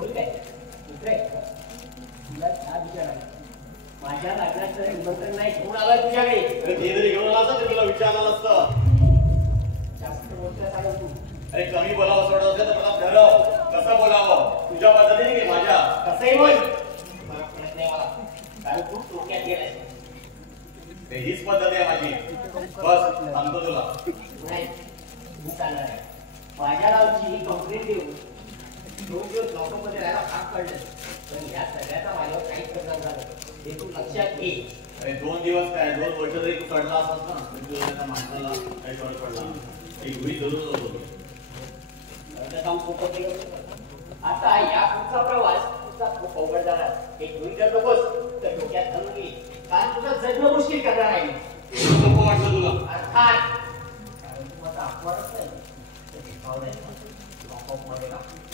बोल काय दुसरे तुला हा विचार आहे माझ्या लग्नाचं निमंत्रण नाही घेऊन आला तुझ्याकडे घेऊन आला असता तुला विचारलं नसतं जास्त बोलतोय सांग तू अरे कमी बोलावं सोडत असेल तर मला ठरव कसं बोलावं तुझ्या पद्धतीने की माझ्या कसंही बोल मला कळत नाही मला कारण तू डोक्यात गेलाय हीच पद्धत आहे माझी बस सांगतो तुला नाही मी सांगणार आहे माझ्या गावची ही कंप्लेंट देऊन 2 दिवस लॉकअपमध्ये राहायला भाग पडलं पण या सगळ्याचा माझ्यावर काहीच परिणाम झाला हे तू लक्षात घे अरे 2 दिवस काय 2 वर्ष जरी तू चढला असत ना तरी तुला त्या माणसाला काही फरक पडला एक गृहित धरून होतो आता या पुढचा प्रवास तुझा खूप अवघड जाणार हे गृहित जर नकोस तर डोक्यात घालून घे कारण तुझं जगणं मुश्किल करणार आहे नको वाटलं तुला अर्थात कारण तू आता अपवादच नाही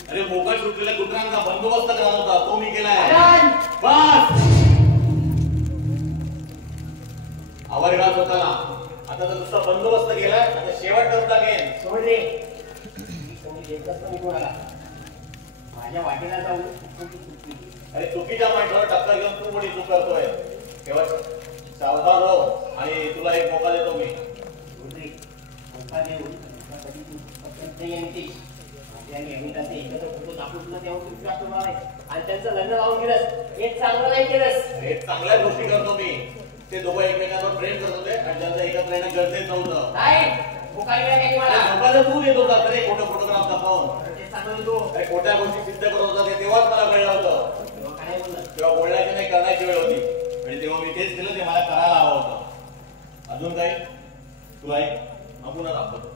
अरे मोकाट सुटलेल्या कुत्र्यांचा बंदोबस्त करत होता तो मी केलाय बस आवडला स्वतःला आता तर नुसता बंदोबस्त केलाय आता शेवट करता टाकेन सोड रे कोणाला माझ्या वाटेला जाऊन अरे चुकीच्या माणसावर टक्कर घेऊन तू कोणी चूक करतोय तेव्हा सावधान हो आणि तुला एक मोका देतो मी मोका देऊन आणि त्यांचं लग्न लावून गेलंस हे चांगलं नाही केलंस हे चांगल्या गोष्टी करतो मी ते दोघं एकमेकांवर प्रेम करत होते आणि त्यांचं एकत्र येणं गरजेचं नव्हतं नाही तू देत होता तरी खोटं फोटोग्राफ दाखवून खोट्या गोष्टी सिद्ध करत होता ते तेव्हाच मला कळलं होतं तेव्हा बोलण्याची नाही करण्याची वेळ होती आणि तेव्हा मी तेच केलं ते मला करायला हवं होतं अजून काही तू ऐक आपण दाखवतो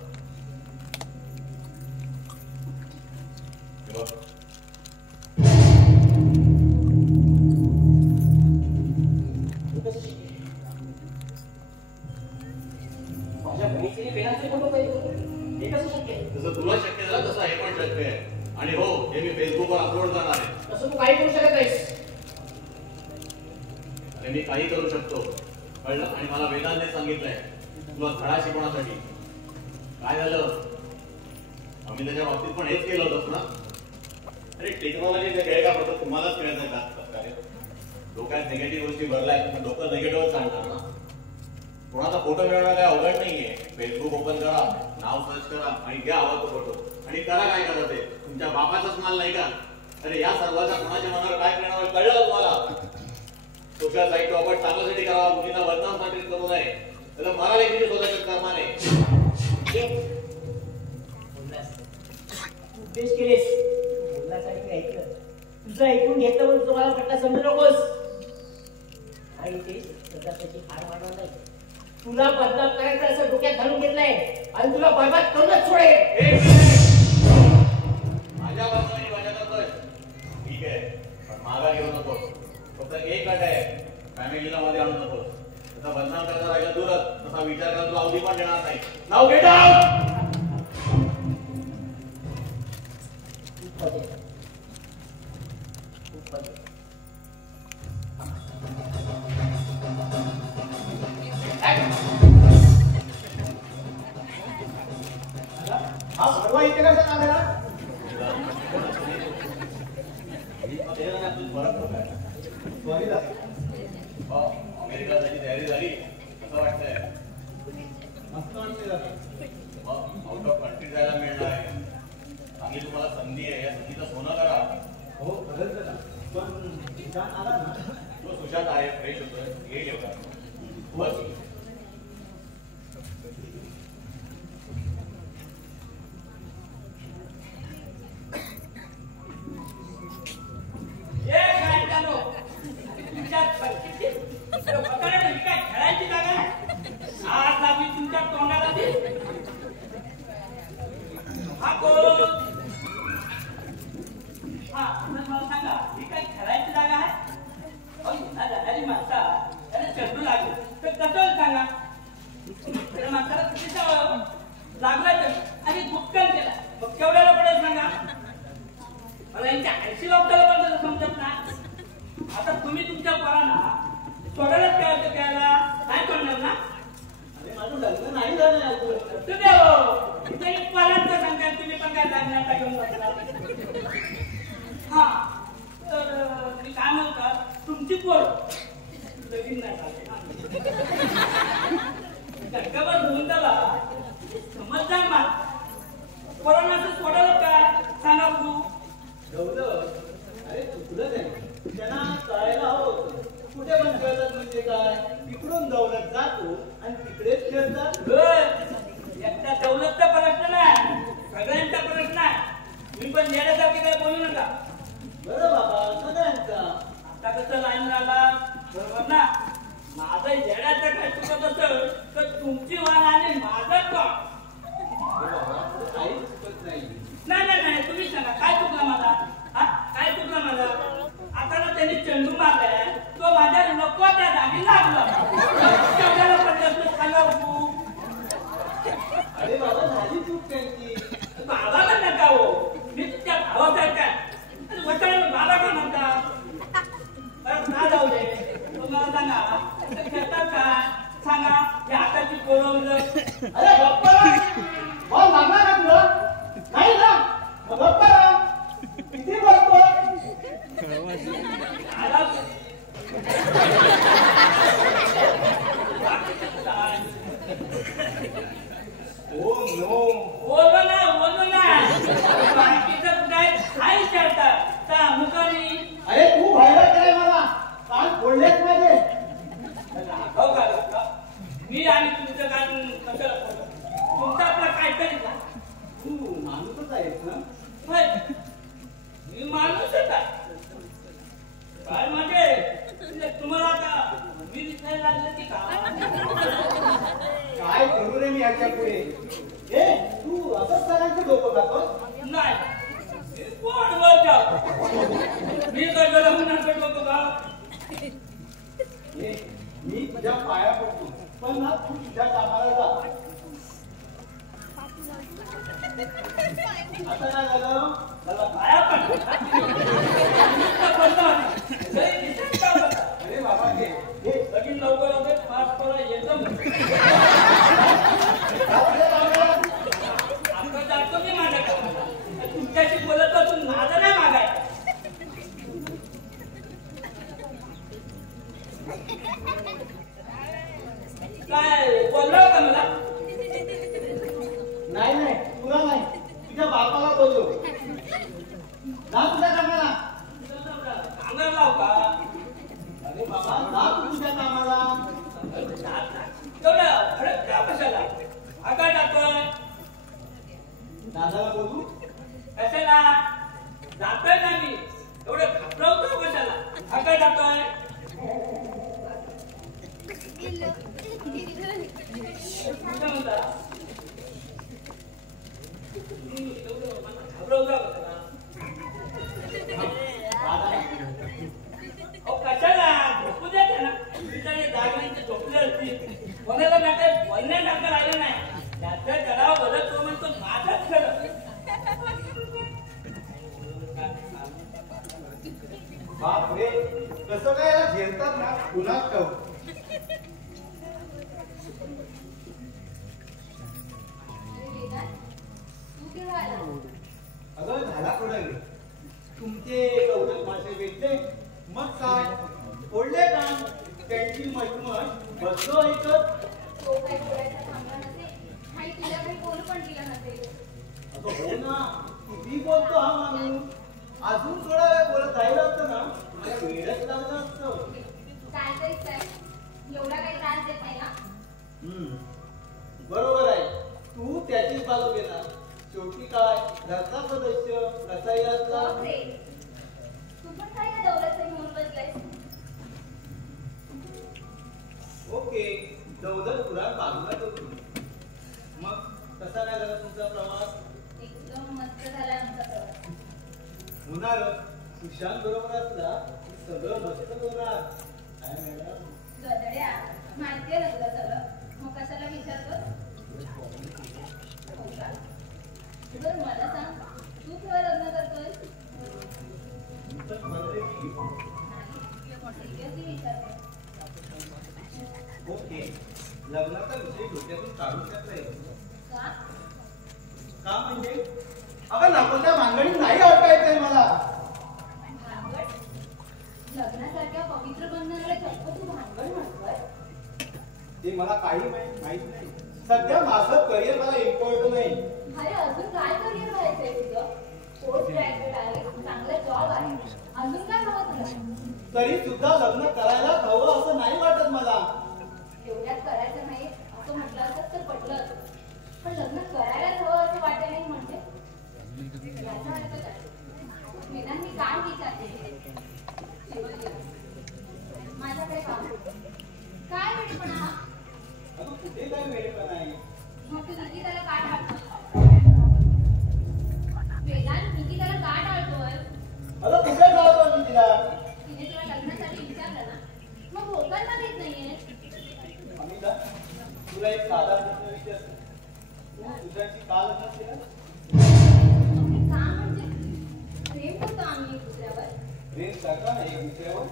माझ्या बहिणीचे पेनाचे फोटो पाहिजे हे कसं शक्य आहे जसं तुला शक्य झालं तसं हे पण शक्य आहे आणि हो हे मी फेसबुकवर अपलोड करणार आहे तसं तू काही करू शकत नाहीस अरे मी काही करू शकतो कळलं आणि मला वेदांतने सांगितलंय तुला धडा शिकवण्यासाठी काय झालं आम्ही त्याच्या बाबतीत पण हेच केलं होतं ना अरे टेक्नॉलॉजीचा खेळ का फक्त तुम्हालाच खेळायचं का डोक्यात निगेटिव्ह गोष्टी भरलाय डोकं निगेटिव्ह सांगणार ना कोणाचा फोटो मिळवणं काय अवघड नाहीये फेसबुक ओपन करा नाव सर्च करा आणि घ्या हवा तो फोटो आणि करा काय करा ते तुमच्या बापाचाच माल नाही का अरे या सर्वांच्या कोणाच्या मनावर काय करणार कळलं तुम्हाला सोशल साईट वापर चांगल्यासाठी करावा मुलींना बदनामसाठी करू नये त्याला मला देखील स्वतःच्या कर्माने उद्देश केलेस बोलण्यासाठी ऐकलं तुझं ऐकून घेतलं म्हणून तुम्हाला पटला समजू नकोस आणि ते स्वतःची हार मानणार नाही तुला बदनाम करायचं असं डोक्यात घालून घेतलंय आणि तुला बरबाद करूनच सोडेल माझ्या बाजूने मजा करतोय ठीक आहे पण मागा घेऊ नको फक्त एक अट आहे फॅमिलीला मध्ये आणू नको तसा बदनाम करायचा राहिला दूरच तसा विचार करा तुला अवधी पण देणार नाही नाव गेट आउट अमेरिका जायची तयारी झाली असं वाटतंय आउट ऑफ कंट्री जायला मिळणार आहे चांगली तुम्हाला संधी आहे या संधीचं सोनं करा हो खरंच पण आला ना तो सुशांत आहे फ्रेश होतोय येईल एवढा बस खेळायची जागा आज लागली तुमच्या तोंडाला हा कोण हा मला सांगा ही काय खेळायची जागा आहे जाणारी माणसा त्याला चढू लागली तर कसं सांगा माणसाला चुकीचा लागला तर आणि दुःखन केला मग केवढ्याला पडेल सांगा मला यांच्या 80 लोकांना पण समजत नाही आता तुम्ही तुमच्या पोरांना सोडायलाच ठेवायचं त्याला नाही सोडणार ना अरे माझं लग्न नाही झालं तुम्ही पोरांचं सांगता तुम्ही पण काय लग्नाचा घेऊन बसला हा दौलत, अरे चुकलं नाही. त्यांना कळायला हवं होतं. कुठे पण खेळतात म्हणजे काय? इकडून दौलत जातो आणि तिकडेच खेळतात. एकटा दौलतचा प्रश्न नाही, सगळ्यांचा प्रश्न आहे. मी पण येण्यासारखी काय बोलू नका. बरं बाबा, सगळ्यांचा. आता कसं लाईन राहिला बरोबर ना? माझं येण्याचं काय चुकत असेल तर तुमची वाण आणि माझं का? काही चुकत नाही. नाही नाही नाही, तुम्ही सांगा काय चुकलं माझा? हा काय चुकलं माझा? आता ना त्यांनी चेंडू मारलाय, तो माझ्या नको त्या जागी लागला. केवढ्याला पडलं तू सांगा बघू. अरे बाबा, झाली चूक त्यांची. बाबा का नका हो, मी तुमच्या भावासारखा आहे. वटाने बाबा का म्हणता? बरं ना जाऊ दे. तुम्हाला सांगा खेळतात काय? सांगा या हाताची बोलवलं. अरे गप्पा राहा. बॉल लागला का तुला? नाही ना, मग गप्पा राहा. किती बोलतोय? Oh no. बोलो ना बाकीचं कुठे हाय खेळतात का मुकानी? अरे तू व्हायला केलाय मला. काल बोललेच माझे. हो का? मी आणि तुमचं काय कशाला बोलतो? तुमचं आपलं काहीतरी का? तू माणूसच आहेस ना? होय. मी माणूसच आहे. काय म्हणजे तुम्हाला आता मी दिसायला लागलं की का? काय करू रे मी याच्या पुढे? ए, तू असंच सगळ्यांचं डोकं खातोस? नाही, मी पोट वर जाऊ. मी कशाला मुलांकडे बघतो का? ए, मी तुझ्या पाया पडतो, पण ना तू तुझ्या कामाला जा. आता काय झालं? मला पाया पडतो. अरे बाबा, घे. लगीन लवकर होते पाच पडा येतं. आता जातो मी माझ्या कामाला. तुमच्याशी बोलत असून माझं नाही मागायचं. काय बोललो का मला? नाही, तुला नाही, तुझ्या बापाला बोललो. जा तुझ्या कामाला. कामाला लाव का? अरे बाबा, जा तू तुझ्या कामाला. तेवढं फरक का कशाला? आका टाकतोय दादाला बोलू. कशाला? जातोय ना मी. एवढं घाबरवतो कशाला? आका टाकतोय. काय म्हणता? एवढं मला घाबरवता कशाला? कशाला झोपू देते ना? बिचारे जागरणीचे झोपले असतील. कोणाला ना काही बोलण्यासारखं राहिलं नाही. त्याच्या जगावर बदल तो म्हणतो माझंच खरं. बाप रे, कसं काय याला झेलतात ना, कुणाच ठाऊक. अगं झाला थोडा वेळ. तुमचे गौरव मासे भेटले, मग काय ओढले काम. त्यांची मटमट बसलो ऐकत. तो काही बोलायचा थांबला नसेल आणि तुला काही बोलू पण दिला नसेल. अगं हो ना, किती बोलतो हा माणूस. अजून थोडा वेळ बोलत राहिलं असतं ना, मला वेळच लागलं असतं. चालतंयच काय, एवढा काही त्रास देत नाही ना. बरोबर आहे. तू त्याची बाजू घेणार. शेवटी काय, घरचा सदस्य कसाही असला. बापरे, तू पण काय या दौलतचं घेऊन बसलायस? ओके, दौलत पुराण बाजूला ठेवतो. मग कसा काय झाला तुमचा प्रवास? एकदम मस्त झाला आमचा प्रवास. होणार. सुशांत बरोबर असला की सगळं मस्त होणार. काय मॅडम? गदड्या, माहिती आहे ना तुला सगळं, मग कशाला विचारतो? हो का? बरं मला सांग, तू केव्हा लग्न करतोय? सिरियसली विचारते. ओके, लग्नाचा विषय डोक्यातून काढून टाकता येतो. का? का म्हणजे? अगं नको त्या भानगडीत नाही अडकायचंय मला. भानगड? लग्नासारख्या पवित्र बंधनाला चक्क तू भानगड म्हणतोय? ते मला काही माहित नाही. सध्या माझं करिअर मला इम्पॉर्टंट नाही. अरे अजून काय करिअर व्हायचंय तुझं? पोस्ट ग्रॅज्युएट आहे, चांगला तरी सुद्धा लग्न करायला हवं असं नाही वाटत मला. एवढ्यात करायचं नाही असं म्हटलं असत तर पटलं असतं, पण लग्न करायलाच हवं असं वाटत नाही म्हणजे याचा अर्थ काय? निदान मी काय विचारते माझ्याकडे काम काय वेळपणा हा? अगं कुठे काय वेळपणा आहे? मग तू निकिताला का टाळतो? वेदांत निकिताला का टाळतोय? अगं कुठे जातो मी तिला? तिने तुला लग्नासाठी विचारलं ना, मग होकार का देत नाहीये? अमिता, तुला एक साधा प्रश्न विचारतो. तू तुझ्याशी का लग्न केलं? का म्हणजे प्रेम करतो आम्ही एक दुसऱ्यावर. प्रेम करता ना एक दुसऱ्यावर,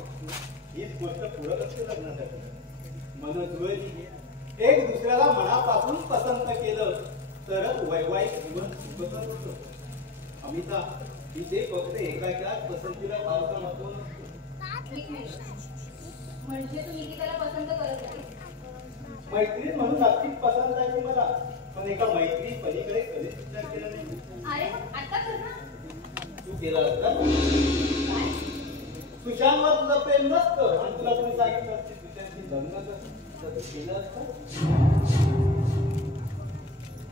हीच गोष्ट पूरक असते लग्नासाठी. मनोज्वरी एक दुसऱ्याला मनापासून पसंत केलं तरच वैवाहिक जीवन सुखकर होतं. अमिता, इथे फक्त एकाच्याच पसंतीला फारसा महत्व नसतो. एक मिनिट. म्हणजे तू निकिताला पसंत करत नाही? मैत्रीण म्हणून नक्कीच पसंत आहे ती मला, पण एका मैत्री पलीकडे कधीच विचार केला नाही. अरे मग आता कर ना. तू केला असता? काय? सुशांतवर तुझं प्रेम नसतं आणि तुला कोणी सांगितलं असते सुशांतशी लग्न कर, तर तू केलं असतं?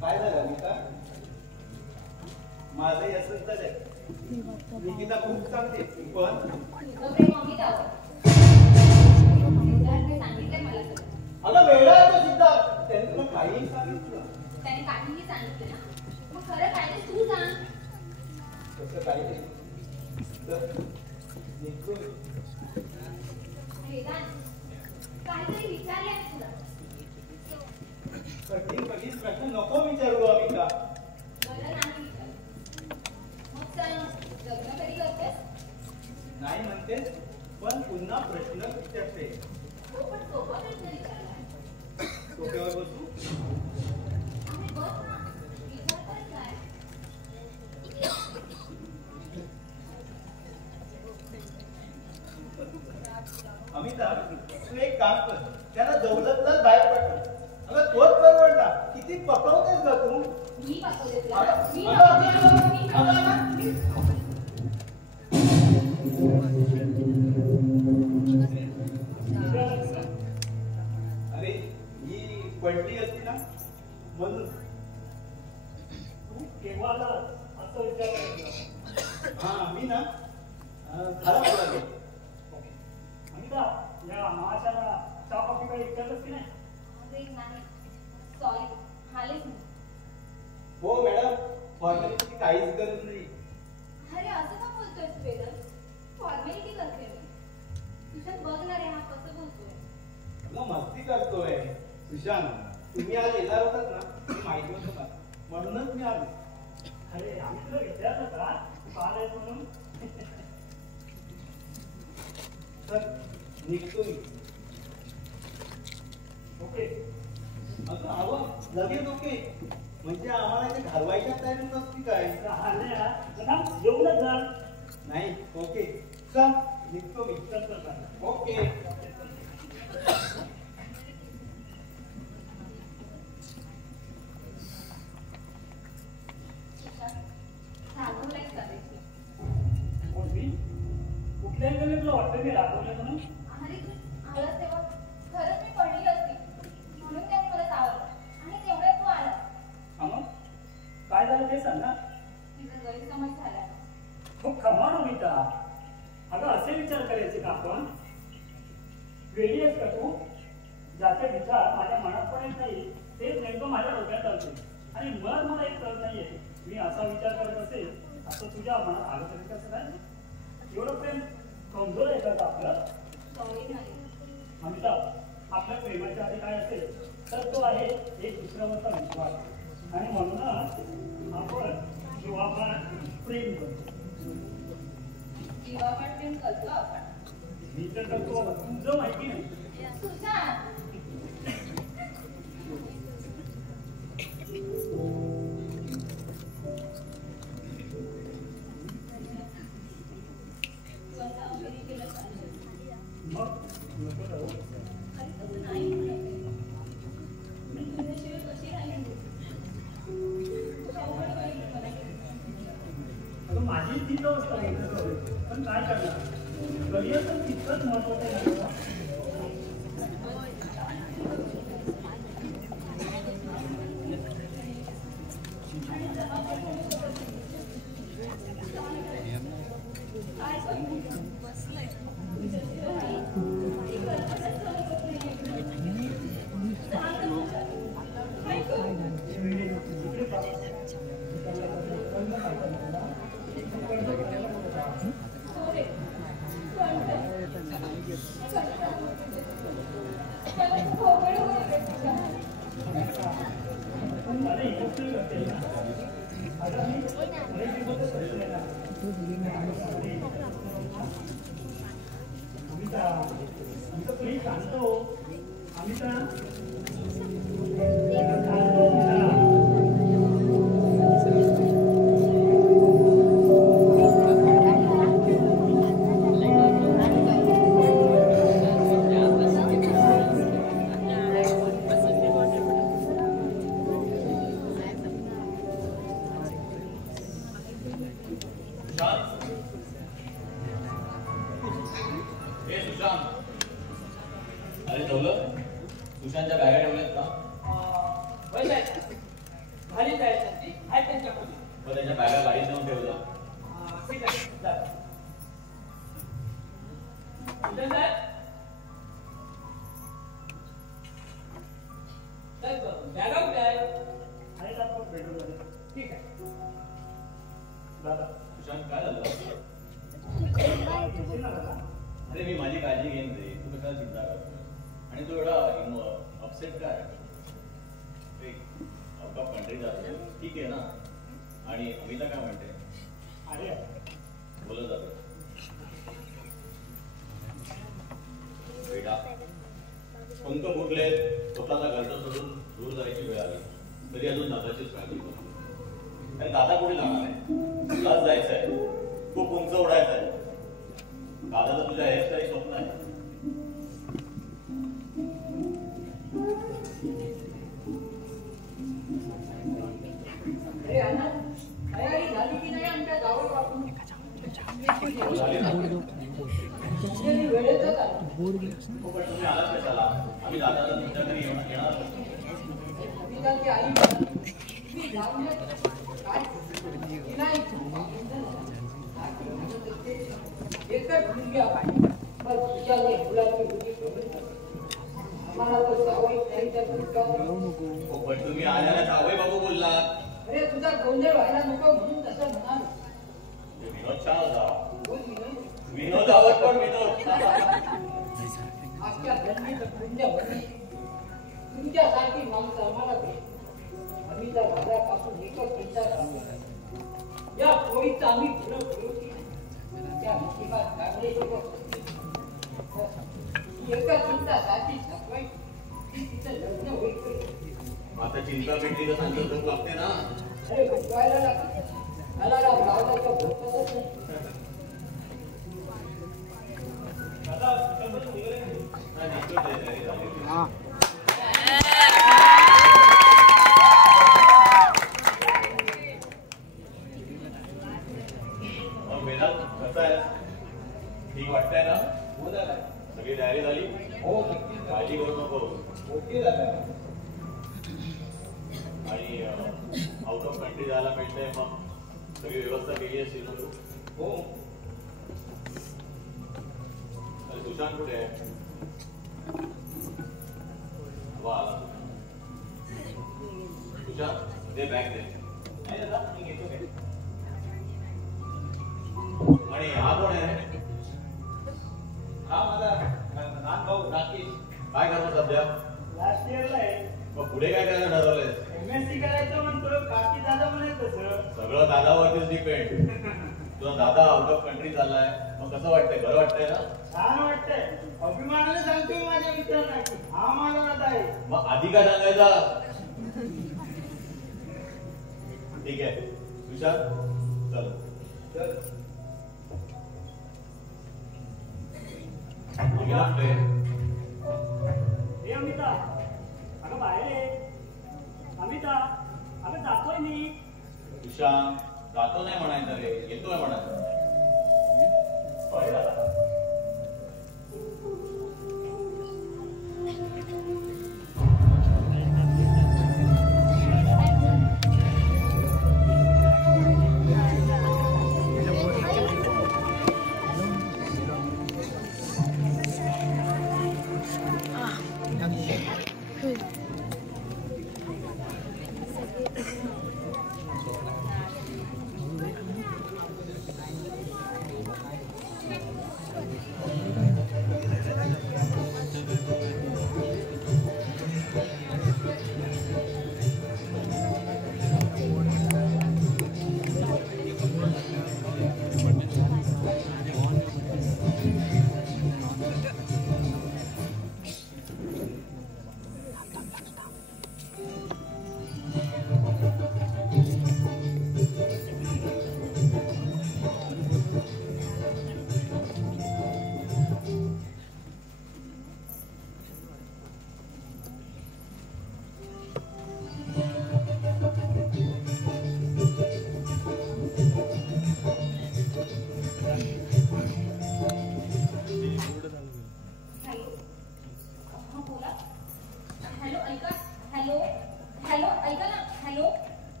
काय झालं अमिता? माझंही असंच झालंय. निकिता खूप सांगते, पण तुझं प्रेम अमितावर. सिद्धार्थने सांगितलंय मला सगळं. अगं वेळा आहे तो सिद्धार्थ, त्याने तुला काहीही सांगितलं. त्याने काहीही सांगितलं ना, मग खरं काय ते तू सांग. तसं काही नाही. तर निघतो मी. वेदांत, काहीतरी विचारलंय तुला. कठीण कठीण प्रश्न नको विचारू अमिता. बरं नाही विचार. मग सांग, लग्न कधी करतेस? नाही म्हणते, पण पुन्हा प्रश्न विचारते. हो, पण सोपा प्रश्न विचारलाय. डोक्यावर बसू? अरे बस ना, विचार करत काय? अमिता, तू एक काम कर, त्याला दौलतलाच बाहेर पडतो. अगं तोच परवडला. किती पकवतेस ग तू? मी पाठवले तुला. अगं, मी अगं, पाठवले. मी अगं, पाठवले. अरे ही पडली असती ना म्हणून. तू केव्हा आलास असं विचारायचं. हा मी ना झाला मला ते. अमिता, या महाशाला चहा कॉफी काही विचारलंस की नाही? अरे नाही, सॉरी, आलेच नाही. हो मॅडम, फॉर्मॅलिटीची काहीच गरज नाही. अरे असं का बोलतोयस वेदांत? फॉर्मॅलिटी करते मी. तुझ्यात बघ ना रे, हा कसं बोलतोय. अगं मस्ती करतोय. सुशांत, तुम्ही आज येणार होतात ना, मी माहिती होतं मला, म्हणूनच मी आलो. अरे आम्ही तुला विचारलं का तू का आलायस म्हणून? तर निघतो मी. ओके. अगं हवं लगेच ओके, म्हणजे आम्हाला ते घालवायच्या तयारी नसती काय? आल्या ना जेवणच जा. नाही ओके, चल निघतो मी. चल चल चल. ओके. राघवला एक करायची. कोण मी? कुठल्याही वेळेला तुला वाटतं मी रागवले म्हणून? अरे तू आलास तेव्हा खरंच मी पडली असती, म्हणून त्याने मला सावरलं आणि तेवढ्यात तू आलास. हा मग काय झालं ते सांग ना. तिचा गैरसमज झाला. खूप कमाल अमिता. अगं असे विचार करायचे का आपण? वेळी आहेस का तू? ज्याचे विचार माझ्या मनात पण येत नाही तेच नेमकं माझ्या डोक्यात चालते आणि मग मला एक कळत नाहीये मी असा विचार करत असेल असं तुझ्या मनात आलं तरी कसं काय? एवढं प्रेम कमजोर आहे का आपलं? सॉरी नाही. अमिता, आपल्या प्रेमाच्या आधी काय असेल तर तो आहे एक दुसऱ्यावरचा विश्वास आणि म्हणूनच आपण जीवापाड प्रेम करतो. जीवापाड प्रेम करतो आपण. मी तर करतो, तुझं माहिती नाही. सुशांत, तू आता अमेरिकेला चाललीस. मग नको राहू. अरे तसं नाही म्हणायचं. मी तुझ्याशिवाय कशी राहीन? अवघड होईल मला. अगं माझी तीच अवस्था आहे, पण काय करणार? करिअर तर तितकंच महत्वाचं आहे ना. प्लीज सांगतो अमिता सुशांतच्या बॅगा ठेवल्यात का? घालीत आहेत त्यांच्याकडे. मग त्याच्या बॅगा गाडीत नेऊन ठेवल्या. ठीक आहे. बॅगा कुठे आहे? ठीक आहे. दादा सुशांत काय झालं? अरे मी माझी काळजी घेईन रे, तू कशाला चिंता करतो? आणि तू एवढा अपसेट काय? आउट ऑफ कंट्री जातो, ठीक आहे ना? आणि अमिता काय म्हणते? अरे बोलत जातो बेटा, पंख फुटले, स्वतःचा घरचं सोडून दूर जायची वेळ आली तरी अजून दादाचीच काळजी करतो. आणि दादा कुठे जाणार आहे? तुलाच जायचं आहे, खूप उंच उडायचं आहे. दादाला तुझ्या हेच काही स्वप्न आहे? तयारी झाली की नाही आमच्या गावापासून? वेळेतच आलो. पण तुम्ही आलात कशाला? आम्ही दादाला तुमच्या घरी येणार अमिताची आई मी जाऊन काय नाही एकच मुलगी आहे. मग तुझ्याने मुलाची मुलगी करून आम्हाला तो जावई नाही तर पण तुम्ही आल्याला जावई बाबू बोललात. अरे तुझा गोंधळ व्हायला नको म्हणून तसं म्हणाल. विनोद छान होता. कोण विनोद? विनोद आवड पण विनोद. आजच्या धर्मीचं पुण्य भरली तुमच्यासारखी माणसं आम्हाला भेट. आम्हीच्या घरापासून एकच चिंता करतो, या पोळीचं आम्ही पुढं करू की त्या नशिबात लागले लोक एका चिंता साधी सफाई की तिचं लग्न होईल. आता चिंता भेटली तर सांगतो झोप लागते ना. अरे भटवायला लागते मला लावला तर भटतच नाही. ठीक वाटतंय ना? हो दादा. सगळी तयारी झाली? हो. काळजी करू नको. ओके दादा. आणि आउट ऑफ कंट्री जायला मिळतंय, मग सगळी व्यवस्था केली असेल ना तू? हो. सुशांत कुठे आहे? वा सुशांत, ते बॅग दे. नाही दादा, मी घेतो काय. आणि हा कोण आहे? हा माझा लहान भाऊ राकेश. काय करतो सध्या? लास्ट इयरला आहे. मग पुढे काय करायला ठरवलंय? MSc करायचं म्हणतो. काकी दादा म्हणे तसं. सगळं दादावरतीच डिपेंड. तुझा दादा आउट ऑफ कंट्री चाललाय, मग कसं वाटतंय? बरं वाटतंय ना? छान वाटतंय. अभिमानाने सांगतोय माझ्या मित्रांना की हा माझा दादा आहे. मग आधी काय सांगायचा? ठीक आहे विशाल, चल. हे अमिता, अगं बाहेर ये. अमिता, अगं जातोय मी. विशाल, जातो नाही म्हणायचं रे, येतोय म्हणायचं. सॉरी दादा.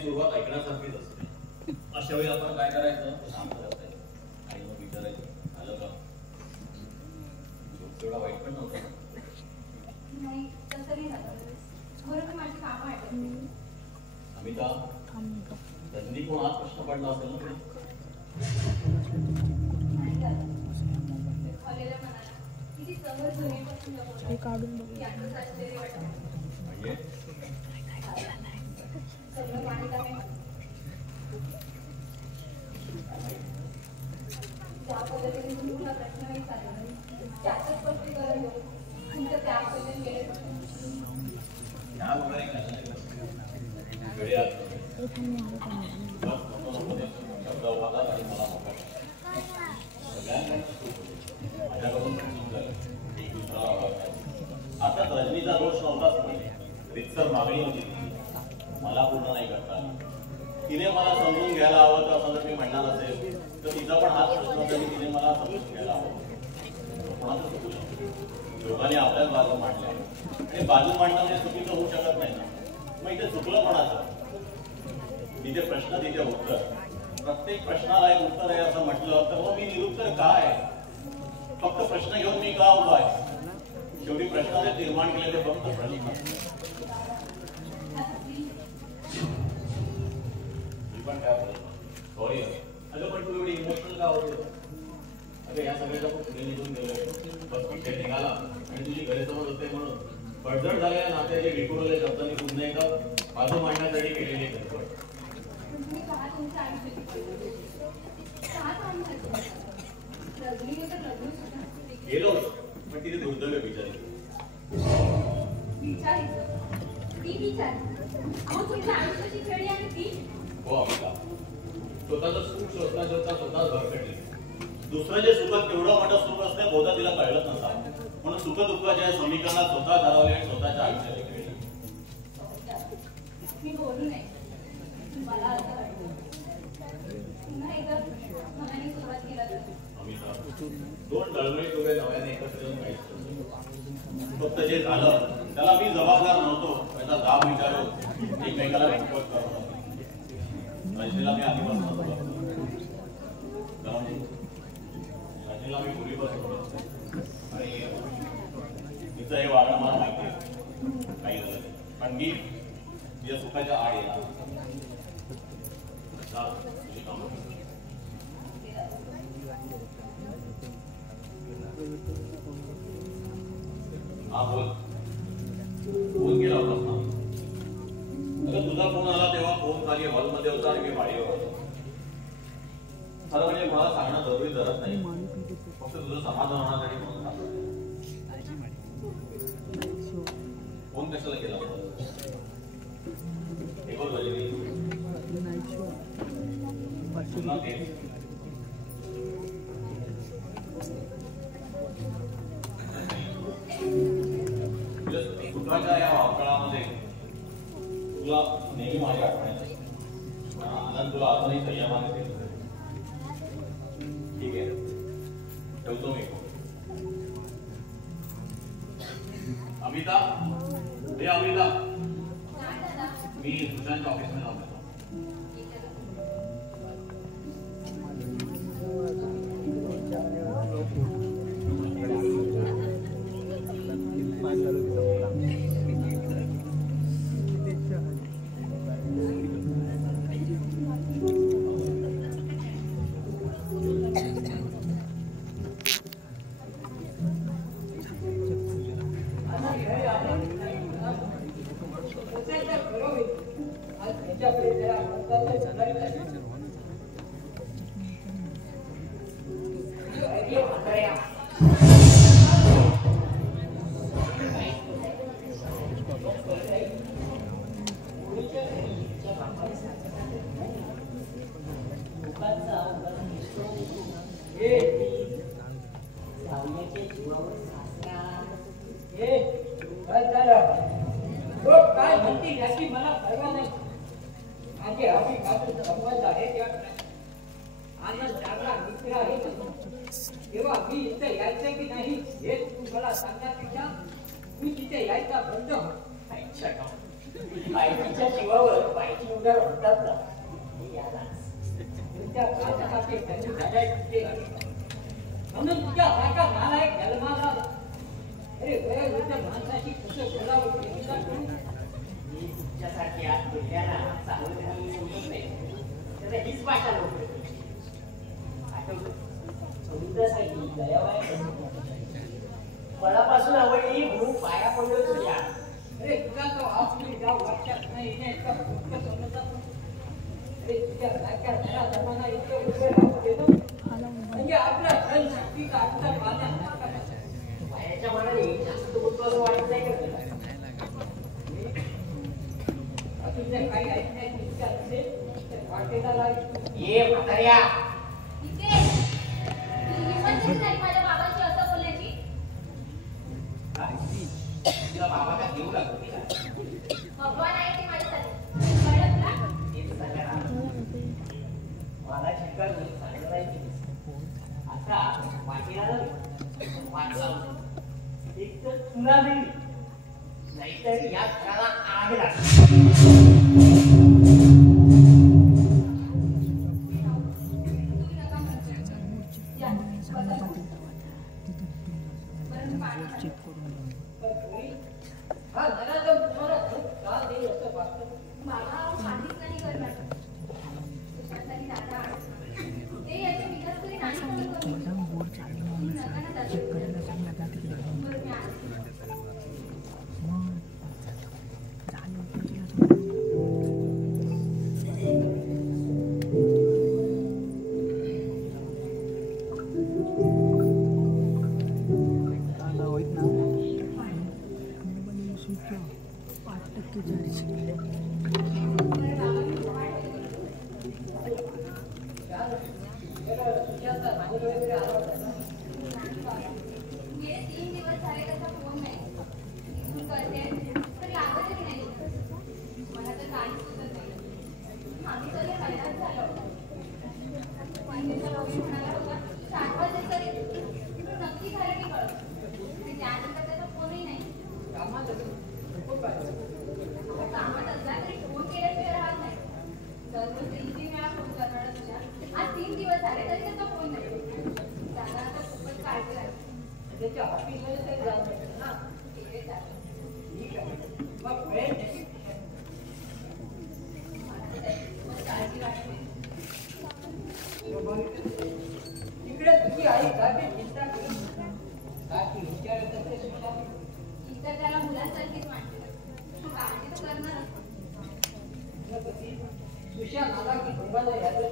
सुरुवात ऐकण्यासारखीच असते. अशा वेळी आपण काय करायचं, शांत राहायचं आणि मग विचारायचं आलं का. तेवढा वाईट पण नव्हतं. नाही तसं नाही झालं, बरोबर माझी कामं आठवली. अमिता, त्यांनी कोण आज प्रश्न पडला असेल ना. नाही झालं. कॉलेजला म्हणाला किती सहज जुनीपासून यातच आश्चर्य वाटतं. म्हणजे सगळं पाणी टाकायचं. ज्या पद्धतीने तुम्ही तुला प्रश्न विचारला त्याचंच स्पष्टीकरण देऊ. तुमचं त्या पद्धतीने गेले या वगैरे वेळे शब्द वादा आणि मला मोठा माझ्याकडून पण चूक झाली. आता रजनीचा दोष नव्हताच, म्हणजे रितसर मागणी होती, मला पूर्ण नाही करता. तिने मला समजून घ्यायला हवं तर असं जर मी म्हणणार असेल तर तिचा पण हाच प्रश्न होता की तिने मला समजून घ्यायला हवं. कोणाचं चुकलं? दोघांनी आपल्याच बाजू मांडल्या आणि बाजू मांडणं हे चुकीचं होऊ शकत नाही ना. मग इथे चुकलं कोणाचं? तिथे प्रश्न तिथे उत्तर. प्रत्येक प्रश्नाला एक उत्तर आहे असं म्हटलं तर मग मी निरुत्तर काय? फक्त प्रश्न घेऊन मी का उभा आहे? शेवटी प्रश्नाचे निर्माण केले ते फक्त प्रश्न. पण काय सॉरी अगं, पण तू एवढी इमोशनल का होते? अगं या सगळ्याचा खूप पुढे निघून गेलं, बस विषय निघाला आणि तुझी गैरसमज होते म्हणून पडझड झालेल्या नात्याचे विखुरलेल्या शब्दांनी पुन्हा एकदा बाजू मांडण्यासाठी केलेली धडपड. गेलो पण तिथे दुर्दैव विचारली. हो अमिता, स्वतःचं सुख शोधता शोधता स्वतःच भरकटली. दुसऱ्याच्या सुखात केवढं मोठं सुख असतं बहुधा तिला कळलं नसतं. म्हणून सुख दुःखाच्या समीकरणात स्वतः ठरवले आणि स्वतःच्या आयुष्याला खेळले. मी बोलू नये, मला असं वाटतं पुन्हा एकदा मनाने सुरुवात केला तर. अमिता, दोन डळमळीत उभे नव्याने एकत्र येऊन काहीच फक्त जे झालं त्याला मी जबाबदार नव्हतो याचा जाब विचारून एकमेकाला विश्वास करत. रजनीला मी आधीपासून रजनीला मी पूर्वीपासून आणि तिचं हे वागणं मला माहिती आहे काही झालं पण मी तिच्या सुखाच्या आड येणार. हा बोल, फोन केला होतास ना? अगं तुझा फोन आला तेव्हा फोन खाली हॉलमध्ये होता आणि मी वाडीवर होतो. खरं म्हणजे मला सांगणं जरुरी धरत नाही, फक्त तुझं समाधान होण्यासाठी फोन झाला. फोन कशाला केला होता? हे बोल रजनी, पुन्हा तेच सुखाच्या या वापरामध्ये तुला नेहमी माझ्या आठवण आनंद तुला अजूनही संयमाने देतो. ठीक आहे, ठेवतो मी. अमिता, हे अमिता, मी सुशांतच्या ऑफिसमध्ये जाऊन येतो. ये म्हाताऱ्या. मुलीच्या घरी तिच्या बापाने सांगितलं, लोकांचा उगाच दिसतो. हे जावयाच्या जीवावर सासरा. हे काय झालं? लोक काय म्हणतील याची मला पर्वा नाही. माझे हवी खातर संबंध आहे त्या आनंद चांगला मित्र आहे तेव्हा मी इथे यायचं की नाही हे तू मला सांगण्यापेक्षा मी तिथे यायचा बंद हो. बायकीच्या जीवावर बायकी उदार होतात ना. तुमच्या प्रार्थनाचे त्यांनी घडायचे म्हणून तुझ्या सारखा नालायक जन्माला अरे वयोवृद्ध माणसाची कसं बोलावं ते तुला कळू. मी तुमच्यासारखी आज बोलल्याला चांगलं काही समजत नाही. त्याला हीच भाषा लोक समुद्रासाठी दयावाय मनापासून आवडली म्हणून पाया पडलो तुझ्या. अरे तुला तो आपली गाव वाटत नाही इथे इतका मुक्त समजत. अरे तुझ्या सारख्या घरा जमाना इतके उभे राहू देतो म्हणजे आपला धन शक्तीचा आमचा पाण्यात नका. पायाच्या मनाने जास्त उत्पादन वाढत नाही करत. तुझे काही ऐकण्याची इच्छा असेल तर वाटेला लाग. ये म्हाताऱ्या. इथे तू हिंमत कशी झाली माझ्या बाबांची असं बोलण्याची? तुला बाबा का देऊ लागतो तिला. भगवान आहे ते माझ्यासाठी कळलं तुला? तेच सांगा. मला शिकार चांगलं नाही. आता वाटेला वाटला एक तर तुला नाही नाहीतर या घराला आग लागली. हा जरा जाऊन तुम्हाला खूप त्रास देईल असं वाटतं. बाबा काहीच नाही करणार. तुझ्यासाठी दादा ते याचे विचार तरी नाही करत होते. नका ना दादा. बरं मी आले. गेले 3 दिवस झाले त्याचा फोन नाही. इथून करते तर लागतच नाही. मला तर काहीच सुचत नाही. आम्ही सगळे हैराण झालो. पहिल्याच्या भाऊ म्हणाला होता 4 वाजले तरी नक्की झालं की कळत. त्यानंतर त्याचा फोनही नाही. कामात कामात असला तरी फोन केल्याशिवाय राहत नाही. दररोज 3 वेळा फोन करणार तुझ्या. आज 3 दिवस झाले तरी त्याचा फोन नाही. दादा आता खूपच काळजी लागली. त्याच्या ऑफिसमध्ये तरी जाऊ नये ना. तिकडे जातो. ठीक आहे मग वेळ नाही. मला तर त्याची खूपच काळजी वाटते. तिकडे तुझी आई काय चिंता करू काय विचारत असते तुला. ही तर त्याला मुलांसारखीच वाटते. काळजी तर करणारच. तुझ्या नाला की दोघांना यायचं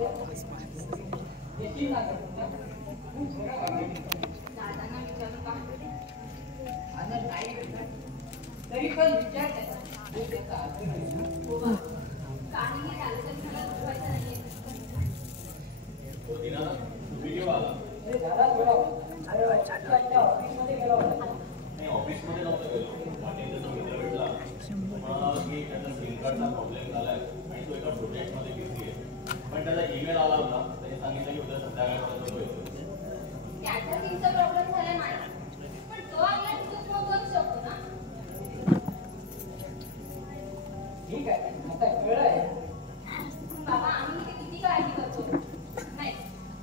याची ना खूप बरं वाटायचं. दादांना विचारून पाहतो. आनंद नाही भेटणार तरी पण विचार त्याचा तो त्याचा अर्थ नाही. हो बा. काहीही झालं तरी मला दुखवायचं नाहीये. हो दिना तुम्ही केव्हा आला? हे झाला थोडा अरे वाटच्या ऑफिसमध्ये गेलो होता. नाही ऑफिसमध्ये नव्हतं गेलो. वाटेचा मित्र भेटला मला की त्याचा सिम कार्डचा प्रॉब्लेम झालाय आणि तो एका प्रोजेक्टमध्ये बिझी आहे. पण त्याचा ईमेल आला होता. त्याने सांगितलं की उद्या संध्याकाळपर्यंत तो येतो. त्याचा सिमचा प्रॉब्लेम झाला नाही. पण तो आपल्या तिथं फोन करू शकतो ना. ठीक आहे आता कळलंय. बाबा आम्ही इथे किती काळजी करतो. नाही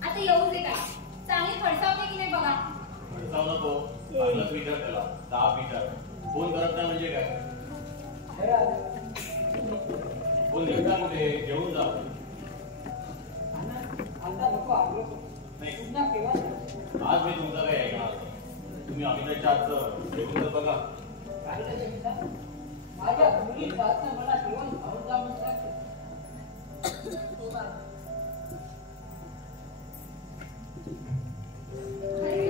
आता येऊ दे काय. चांगली फडसावते की नाही बघा. भडकाव नको. चांगलंच विचार त्याला. दाब विचार. फोन करत नाही म्हणजे काय? फोन निघता कुठे? जेवून जा. आता नको आलो नाही पुन्हा केव्हा आज मी तुमचं काही ऐकणार. तुम्ही अमिताच्या आजचं जेवून तर बघा. माझ्या मुली जातनं मला जेवण खाऊन जा म्हणतात. अरे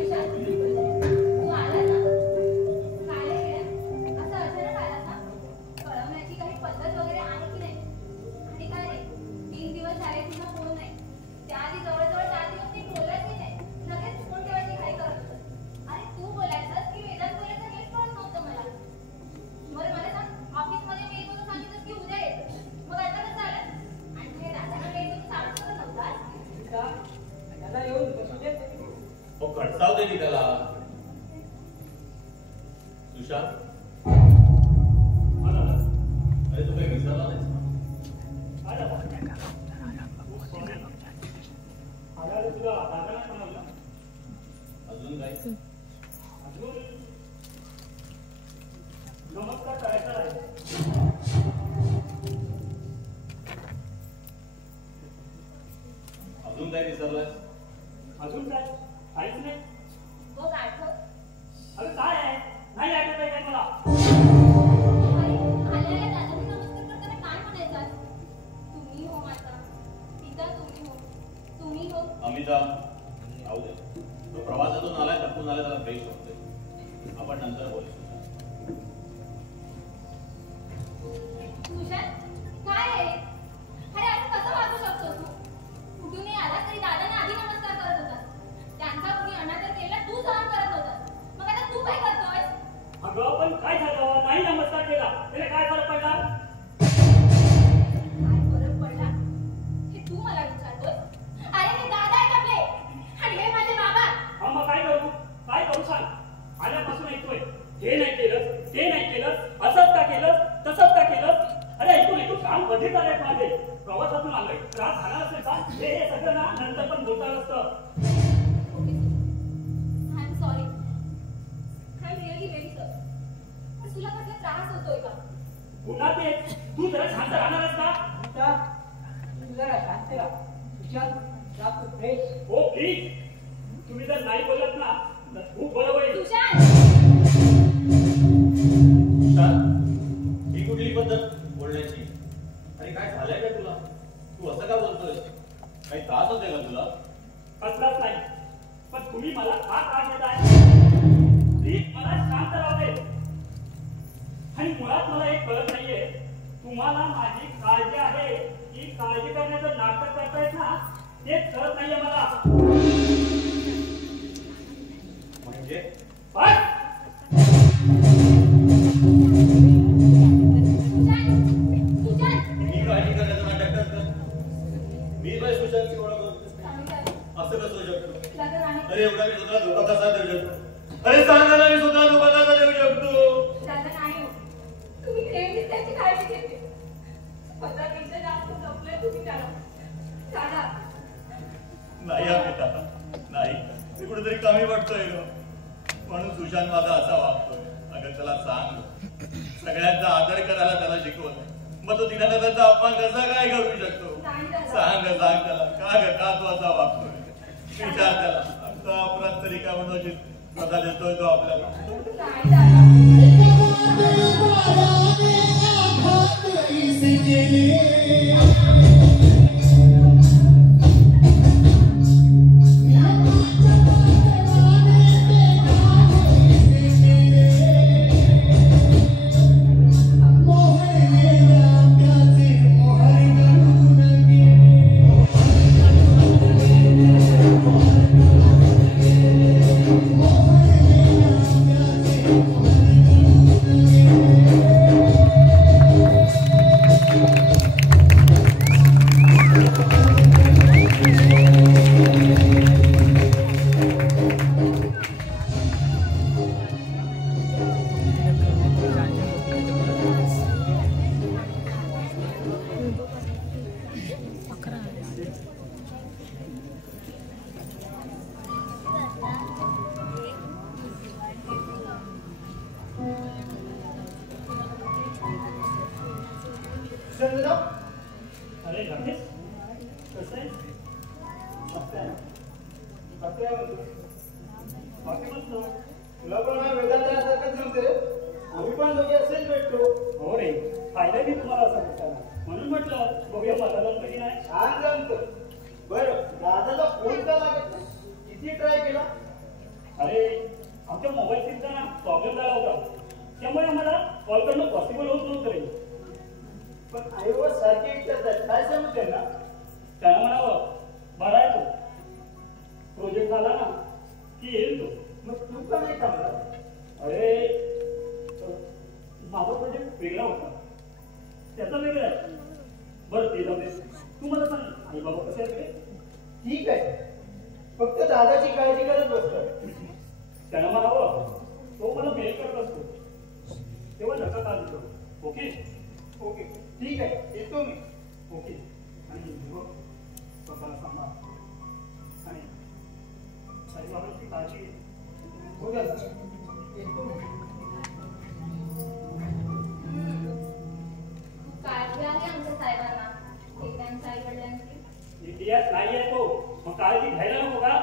दे की त्याला. सुशांत, अरे तू काही विसरला नाहीस ना? अजून काय? नमस्कार करायचा आहे. अजून काय विसरलास? अजून काय? काहीच नाही. बघ आठव. अगं काय आहे? नाही आठवत आहे काय मला? आल्याला दादांनी नमस्कार करताना काय म्हणायचं? तुम्ही हो माता, पिता तुम्ही हो, तुम्ही हो. अमिता, राहू दे. तो प्रवासातून आलाय, थकून आलाय, त्याला फ्रेश होतोय. आपण नंतर बोलू. सुशांत, काय आहे? अरे असं कसं वागू शकतो तू? कुठूनही आला तरी दादांना आधी नमस्कार करत होता. त्यांचा कुणी अनादर केला तू सहन करत होता. मग आता तू काय करतोय? अगं पण काय झालं? नाही नमस्कार केला त्याला काय फरक पडला? काय फरक पडला हे तू मला विचारतोय? अरे हे दादा आहेत आपले आणि हे माझे बाबा. हा मग काय करू? काय करू सांग? आल्यापासून ऐकतोय हे नाही केलं, ते नाही केलं, असंच का केलं, तसंच का केलं. अरे ऐकून ऐकून काम कधी झालंय माझे. प्रवासातून आलोय, त्रास झाला असेल का? हे सगळं ना नंतर पण बोलता असतं. I am sorry. I am really very sorry. पण तुला कसला त्रास होतोय का? पुन्हा ते तू जरा शांत राहणारच का? तू जरा शांत राहा. सुशांत, जातो फ्रेश. हो प्लीज. तुम्ही जर नाही बोलत ना तर खूप बरं होईल. सुशांत, सुशांत, ही कुठली पद्धत बोलण्याची? आणि काय झालंय का तुला? तू असं का बोलतोय? काही त्रास होतोय का तुला? कसलाच नाही. पण तुम्ही मला का त्रास देताय? प्लीज मला शांत राहू दे. आणि मुळात मला एक कळत नाहीये, तुम्हाला माझी काळजी आहे की काळजी करण्याचं नाटक करतायत ना, तेच कळत नाहीये मला. म्हणजे बस. सुशांत, मी काळजी करण्याचं नाटक करतो? मी काय सुशांतची ओळख करतो? असं कसं होऊ शकतो? दादा आणि अरे एवढा मी स्वतःला धोका कसा देऊ शकतो? अरे सांगा ना, मी स्वतःला धोका कसा देऊ शकतो? दादा नाही हो. तुम्ही नेहमीच त्याची काळजी घेते. स्वतःपेक्षा जास्त जपलंय तुम्ही त्याला. दादा, नाही अमिता, नाही. मी कुठेतरी कमी पडतोय ग. म्हणून सुशांत माझा असा वागतोय. अगं त्याला सांग, सगळ्यांचा आदर करायला त्याला शिकवलं. मग तो दिनानाथांचा अपमान कसा काय करू शकतो? सांग त्याला, का तू असा वागतोय? विचार त्याला. आमचा अपराध तरी काय म्हणून स्वतः देतोय तो आपल्याला. नाही दादा. अरे रमेश, कसं आहे? तुला पण वेदांतासारखंच जमते रे. आम्ही पण दोघे असेच भेटतो. हो रे, फायदा मी तुम्हाला असं दिसताना म्हणून म्हटलं बघूया मला जमतं की नाही. छान जमतं. बरं, दादाचा फोन का लागत नाही? किती ट्राय केला? अरे आमच्या मोबाईल सिमचा ना प्रॉब्लेम झाला होता, त्यामुळे आम्हाला कॉल करणं पॉसिबल होत नव्हतं रे. पण आईवर सारखे विचारतात, काय सांगू त्यांना? त्यांना म्हणावं बरा आहे तो, प्रोजेक्ट झाला ना की येईल तो. मग तू का नाही थांबला? अरे माझा प्रोजेक्ट वेगळा होता, त्याचा वेगळा आहे. बरं ते जाऊ दे, तू मला सांग आई बाबा कसे आहेत रे? ठीक आहे, फक्त दादाची काळजी करत बसतो. त्याला म्हणावं तो मला मेल करत असतो तेव्हा नका का देतो. ओके ओके ठीक आहे येतो मी. ओके. आणि स्वतःला सांभाळ आणि साईबाबांची काळजी घे. हो द्या येतो मी. खूप काळजी आहे आमच्या साहेबांना हे त्यांच्या आई वडिलांची. इंडियात नाही आहे तो मग काळजी घ्यायला नको का.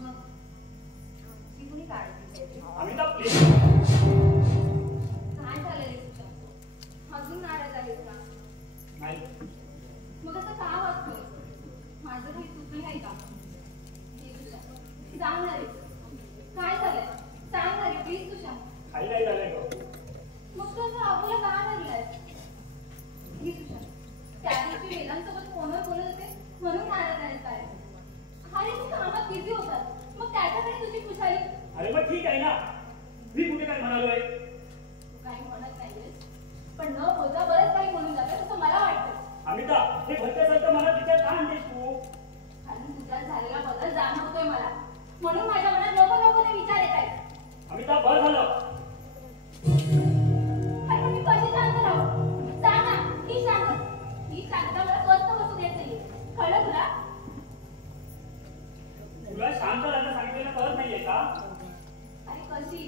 मग ती कुणी काळजी घ्यायची? अमिता प्लीज. काय झालं रे तुझं? अजून नाराज आहेस का? नाही मग असं का वागतोय? माझं काही चुकलं नाही का? हे तुझं सांग ना रे, काय झालंय? सांग ना रे प्लीज तुझ्या. काही नाही झालंय का. मग तू असं आबूला का धरलाय? हे तुझ्या त्या दिवशी वेदांसोबत फोनवर बोलत होते म्हणून नाराज आहेस काय? अरे तू कामात बिझी होतात मग त्याच्याकडे तुझी खुशाली. अरे मग ठीक आहे ना मी कुठे काय म्हणालोय. तू काही म्हणत नाहीयेस पण न बोलता बरंच काही बोलून जातं असं मला वाटतं. अमिता हे भटक्यासारखं मला विचार का आणतेस तू. कारण तुझ्यात झालेला बदल जाणवतोय मला म्हणून माझ्या मनात नको नको ते विचार येत आहेत. अमिता बरं झालं. अरे पण मी कशी शांत राहू? सांग ना. ही शांतता मला स्वस्त बसू देत नाहीये. कळलं तुला? तुला शांत राहायला सांगितलेलं कळत नाहीये का. अरे कशी?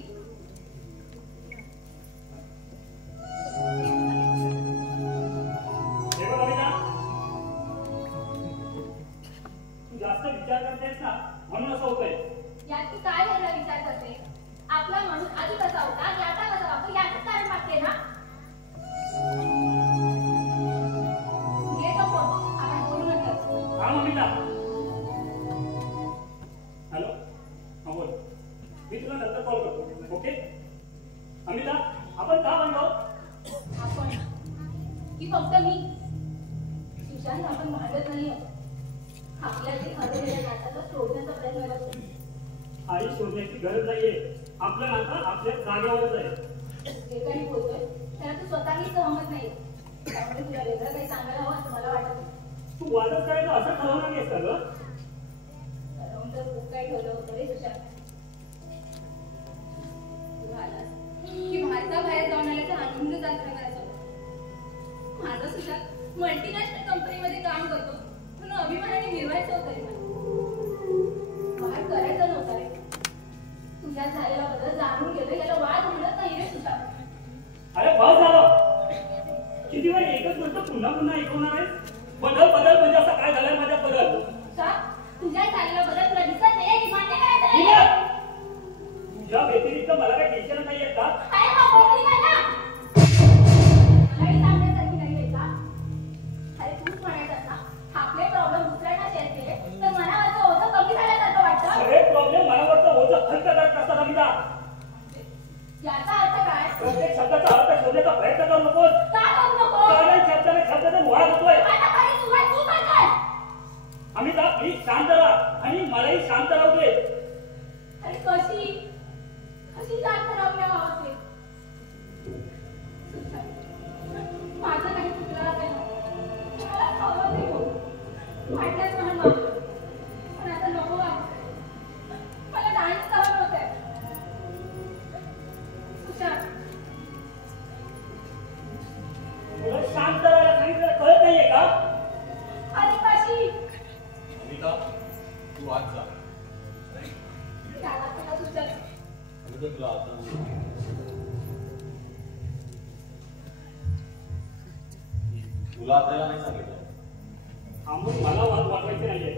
हे बघ अमिता तू जास्त विचार करतेस ना म्हणून असं होतंय. यात तू काय वेगळा विचार करते? आपला माणूस आधी कसा होता आणि आता कसा वागतो याचंच कारण वाटते ना. घे तो फोन आपण बोलू नंतर. हा अमिता. हॅलो हा बोल. मी तुला नंतर कॉल करतो. ओके अमिता आपण का बनलो. आपण की फक्त मी? सुशांत आपण भांडत नाही आहोत. आपल्या जे ठरवलेल्या नात्याला शोधण्याचा प्रयत्न करतो. आई शोधण्याची गरज नाहीये. आपलं नातं आपल्या जागेवरच आहे. जे काही बोलतोय त्याला तू स्वतःही सहमत नाही त्यामुळे तुला वेगळं काही सांगायला हवं असं मला वाटत नाही. तू वादच करायचं असं ठरवणार नाहीस का ग. ठरवून तर खूप काही ठेवलं होतं रे सुशांत. तू आलास की भारताबाहेर जाऊन आल्याचा आनंद साजरा करायचा होता. माझा सुशांत मल्टीनॅशनल कंपनीमध्ये काम करतो म्हणून अभिमानाने मिरवायचं होतं रे मला. बाहेर करायचं नव्हतं रे. तुझ्यात झालेला बदल जाणून गेलं याला वाद म्हणत नाही रे सुशांत. अरे बस झालं. किती वेळ एकच गोष्ट पुन्हा पुन्हा ऐकवणार आहेस. बदल बदल म्हणजे असं काय झालंय माझ्यात बदल. का? तुझ्यात झालेला बदल तुला दिसत नाही हे मान्य करायचं नाही. तुझ्या व्यतिरिक्त मला काही टेन्शन नाहीये का. काय हा बोलली मला? काही सांगण्यासारखी नाहीये का? अरे तूच म्हणायचं ना आपले प्रॉब्लेम दुसऱ्यांना शेअर केले तर मनावरचं ओझं कमी झाल्यासारखं वाटतं. सगळे प्रॉब्लेम मनावरचं ओझं हलकं करत असतात अमिता. याचा अर्थ काय? प्रत्येक शब्दाचा अर्थ शोधण्याचा प्रयत्न करू नकोस. का करू नको? कारण शब्दाने शब्दाचा मुळा होतोय. आता खरी सुरुवात तू करतोय. अमिता प्लीज शांत राहा आणि मलाही शांत राहू दे. अरे कशी शांत राहूया हवं ते. माझं काही चुकलं असेल ना मला हवं ते बोल. वाटलंच म्हणून मागलं पण आता नको वागू. मला डान्स सहन होत आहे. सुशांत तुला शांत राहायला सांगितलं कळत नाहीये का. अरे कशी? अमिता तू आज जा. त्याला तुला सुशांत अमिता तुला आता तुला आपल्याला नाही सांगितलं. थांबून मला वाद वाढवायचे नाहीये.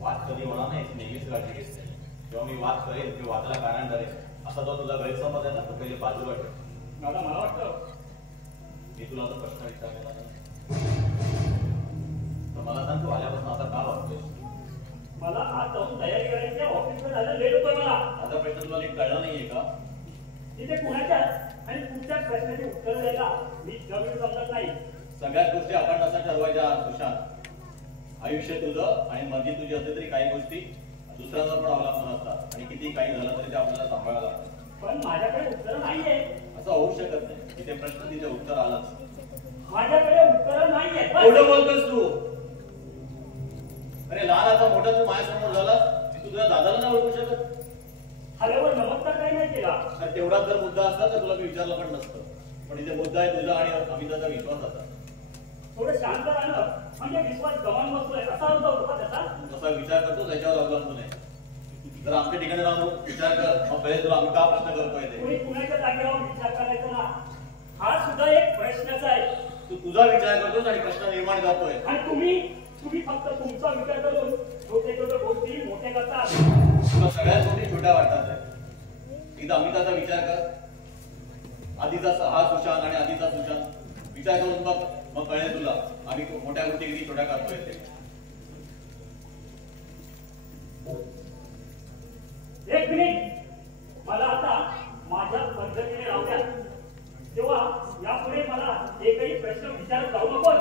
वाद कधी होणार नाही याची नेहमीच काळजी घेते. जेव्हा मी वाद करेन किंवा वादाला कारण करेन असा तो तुझा गैरसमज आहे ना तो पहिले बाजूला ठेव. दादा मला वाटतं मी तुला तो प्रश्न विचारलेला नाही तर मला सांग तू आल्यापासून आता का वागतोय. मला आज जाऊन तयारी करायची ऑफिसला जायला लेट होतोय मला. माझा प्रश्न तुला नीट कळला नाहीये का. तिथे कुणाच्या आणि कुठच्याच प्रश्नाची उत्तर द्यायला मी जमीन समजत नाही. सगळ्याच गोष्टी आपण असं ठरवायच्या सुशांत. आयुष्य तुझं आणि मर्जी तुझी असते तरी काही गोष्टी दुसऱ्यांवर पण अवलंबून असतात आणि किती काही झालं तरी ते आपल्याला सांभाळायला लागतं. पण माझ्याकडे उत्तर नाहीये. असं होऊ शकत नाही. तिथे प्रश्न तिथे उत्तर आलंच. माझ्याकडे उत्तर नाहीये. कुठं बोलतोस तू. अरे लहानाचा मोठा तू माझ्यासमोर झालास मी तुझ्या दादाला नाही ओळखू शकत. आणि तेवढाच जर मुद्दा असता तर तुला मी विचारलं पण नसतं. पण इथे मुद्दा आहे तुझा आणि अमिताचा विश्वासाचा. थोडं शांत राहणं म्हणजे विश्वास गमावून बसतोय असा अर्थ होतो का त्याचा? तसा विचार करतो त्याच्यावर अवलंबून आहे. जर आमच्या ठिकाणी राहून विचार कर मग पहिले तुला आम्ही का प्रश्न करतोय ते. कोणी कुणाच्या जागी राहून विचार करायचा ना, हा सुद्धा एक प्रश्नच आहे. तू तुझा विचार करतोस आणि प्रश्न निर्माण करतोय. आणि तुम्ही फक्त तुमचा विचार करून छोटे छोटे गोष्टी मोठे करतात. तुला सगळ्यात मोठी छोट्या वाटतात. एकदा अमिताचा विचार कर. आधीचा हा सुशांत आणि आधीचा सुशांत विचार करून मग कळेल तुला आम्ही मोठ्या गोष्टी किती छोट्या करतोय ते. एक मिनिट, मला आता माझ्या पद्धतीने राहू द्या. तेव्हा यापुढे मला एकही प्रश्न विचारत जाऊ नको.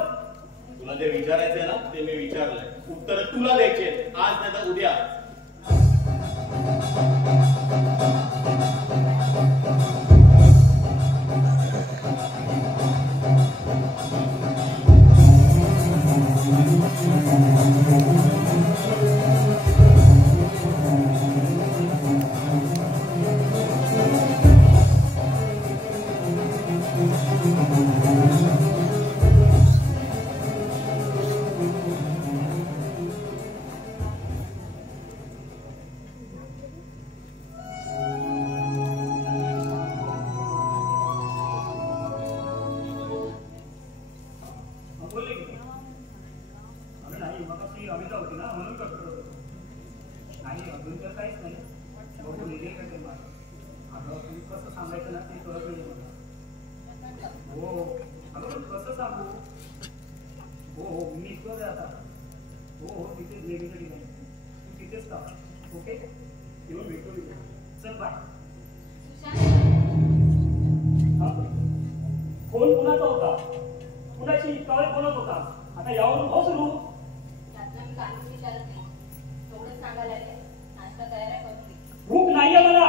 तुला जे विचारायचंय ना ते मी विचारलंय. उत्तर तुला द्यायचे आज नाही तर उद्या. फोन कुणाचा होता? कुणाशी इतका वेळ बोलत होता? आता यावरून भाऊ सुरू. भूक नाहीये मला.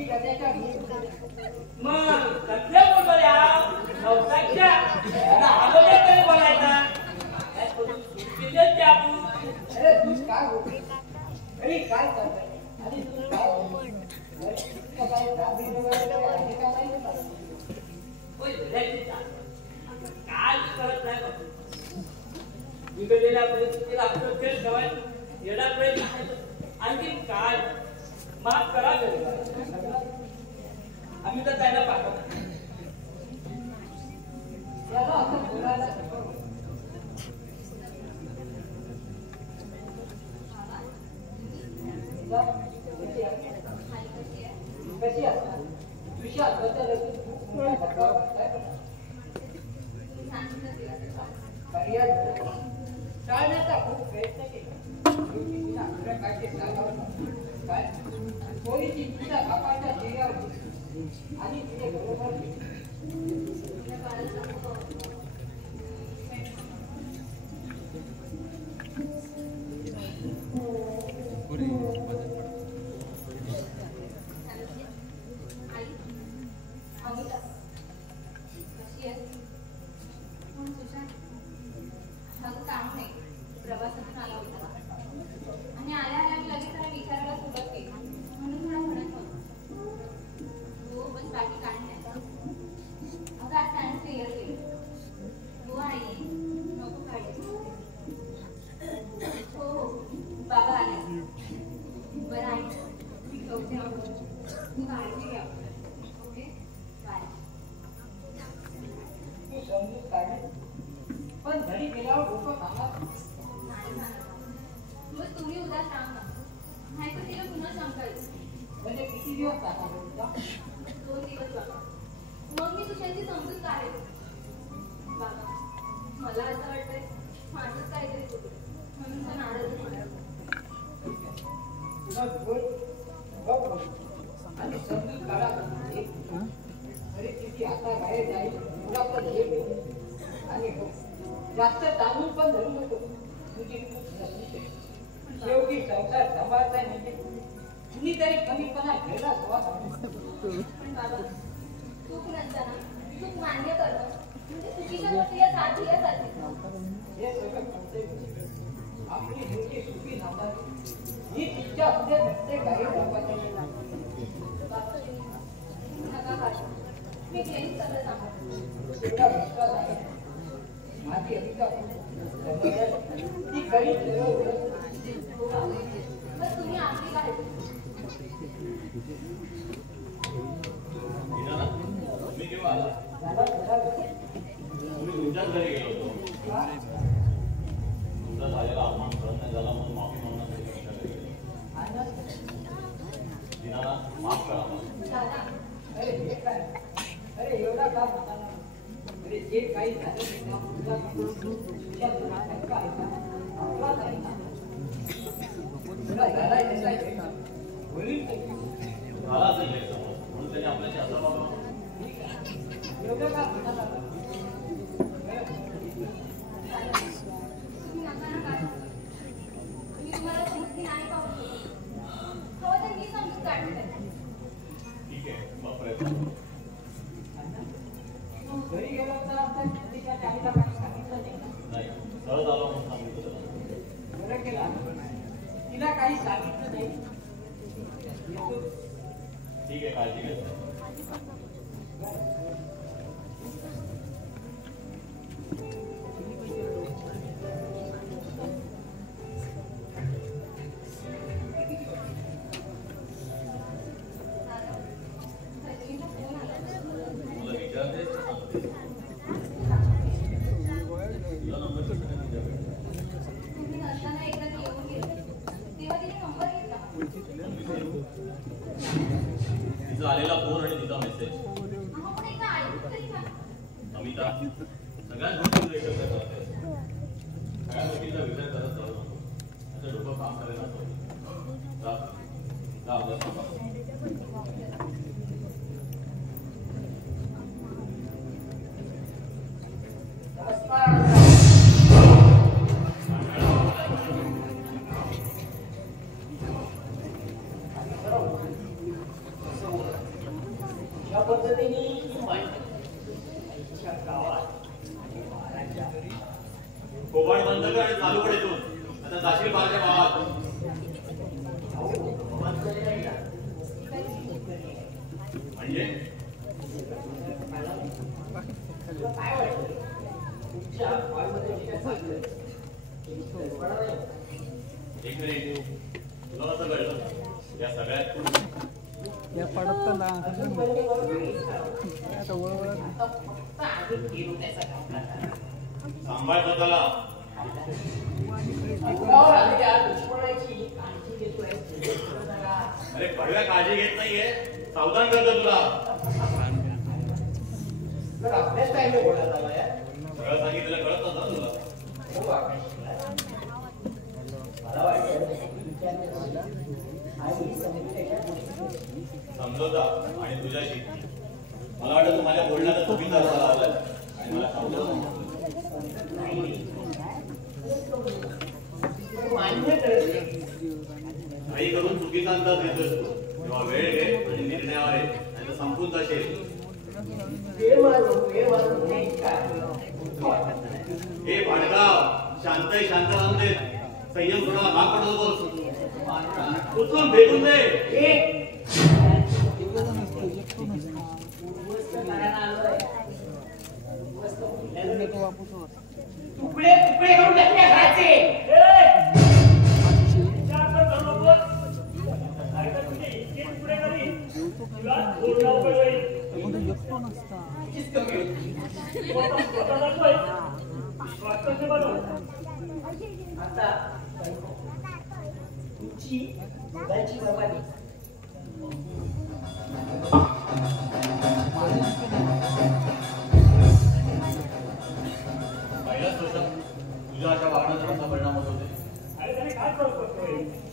म्हशी गद्याच्या मग कसल्या बोलतोया नवसाच्या अगोदर तरी बोलायचा काय करून सुटकेच ते आपण अरे तू काय होती अरे काय करताय आणि तू काय काय दाबी वगैरे आहे का नाही होय काय करत नाही बघ बिघडलेल्या परिस्थितीला आपलं खेळ ठेवायचं येडा प्रयत्न आहे आणखी काय माफ करा आम्ही तर त्यांना पाठवतो याला असं बोलायला कशी असतात तुझ्या पर्याय टाळण्याचा खूप प्रयत्न केला काय पोलीची तुझ्या बापाच्या चेहऱ्यावर आणि तिने बरोबर प्रवासातून आला होता आणि आल्या आल्या मी लगेच त्याला विचारायला सुरुवात केली म्हणून थोडा म्हणत होता हो बस बाकी काही नाही अगं आज त्याने क्लिअर केलं हो आई नको काढायचं हो हो बाबा आले बरं आई मी ठेवते तू काळजी घ्या ओके बाय तू समजून काढली पण घरी गेल्यावर डोकं कामात मग तुम्ही उद्या सांग ना नाही तर तिला पुन्हा सांगायचं म्हणजे किती दिवस टाका 2 दिवस बाबा मग मी तुझ्याची समजूत काढेल बाबा मला असं वाटतंय माझंच काहीतरी चुकलं म्हणून तो नाराज होणार आणि समजून काढा परिस्थिती आता बाहेर जाईल तुला पण हे आणि हो जास्त तांदूळ पण धरू नको तुझी शेवटी संसार सांभाळता म्हणजे कुणीतरी कमीपणा घ्यायला पण बाबा चूक नसताना चूक मान्य करणं म्हणजे चुकीच्या गोष्टीला साथ दिल्यासारखी हे सगळं कळतंय आपली मुलगी सुखी नांदावी ही तिच्या हद्दे भेटते काही लोकांनी नका काढू मी घेईन सगळं सांभाळून तेवढा विश्वास आहे माझी अभिका ती गरीब बस तुम्ही आपली काळजी मी केव्हा आला तुम्ही तुमच्याच घरी गेलो होतो तुमचा झालेला अपमान सहन नाही झाला म्हणून माफी मागण्यासाठी तुमच्या घरी गेलो दिनानाथ माफ करा मला अरे हे काय अरे एवढा का म्हणाला अरे जे काही झालं तुझ्या धर्मासारखं आहे का आपलाच आहे ना तुला झालाय त्याचा एक होईल झाला असेल गैरसमज म्हणून त्याने आपल्याशी असं वागलं एवढं का म्हणाला तुम्ही नका ना काढू मी तुम्हाला समजून नाही पाहू हो तर मी समजून काढते ठीक आहे मग प्रयत्न घरी गेलो तर आता तिच्या आईला काही सांगितलं नाही नाही सहज आलो म्हणून सांगितलं त्याला बरं केलं तिला काही सांगितलं नाही येतो. ठीक आहे काळजी घेत मला विचारते तुला नंबर कसं काय तुझ्याकडे तुम्ही नसताना एकदा ती येऊन गेली तेव्हा तिने नंबर घेतला तिचा आलेला फोन आणि तिचा मेसेज अहो पण एकदा ऐकून तरी घ्या अमिता सगळ्याच गोष्टींचा विचार करत आहे सगळ्या गोष्टींचा विचार करत जाऊ नको त्याचं डोकं काम करायला नको जा अभ्यास नका नमस्कार पद्धतीने कोबाड बंद कर आणि चालू कडे तू आता जाशील बारच्या भावात. म्हणजे काय वाटतं तुमच्या हॉलमध्ये जे काय चाललंय एक मिनिट तुला असं कळलं या सगळ्यात या पडताना सांभाळ स्वतःला. अरे पडव्या काळजी घेत नाहीये सावधान करतो तुला. आपल्याच टाइम बोलायला आलाय सगळं सांगितलं कळत नव्हतं तुला. मला वाटतं समजवता आणि तुझ्याशी मला वाटतं तू माझ्या बोलण्याचा चुकीचा अर्थ लावलाय आणि मला समजवत काही करून चुकीचा अंदाज घेतोस तू. तेव्हा वेळ घे आणि निर्णयावर ये नाही संपून जाशील. हे भाडगाव शांत शांत आणते संयम कोणाला भाग पडत होतोस. उचलून फेकून दे. तुकडे तुकडे करून टाकले घराचे. आता तुमची दोघांची बर्बादी. तुझ्या अशा वागण्याचा कसा परिणाम होत होते.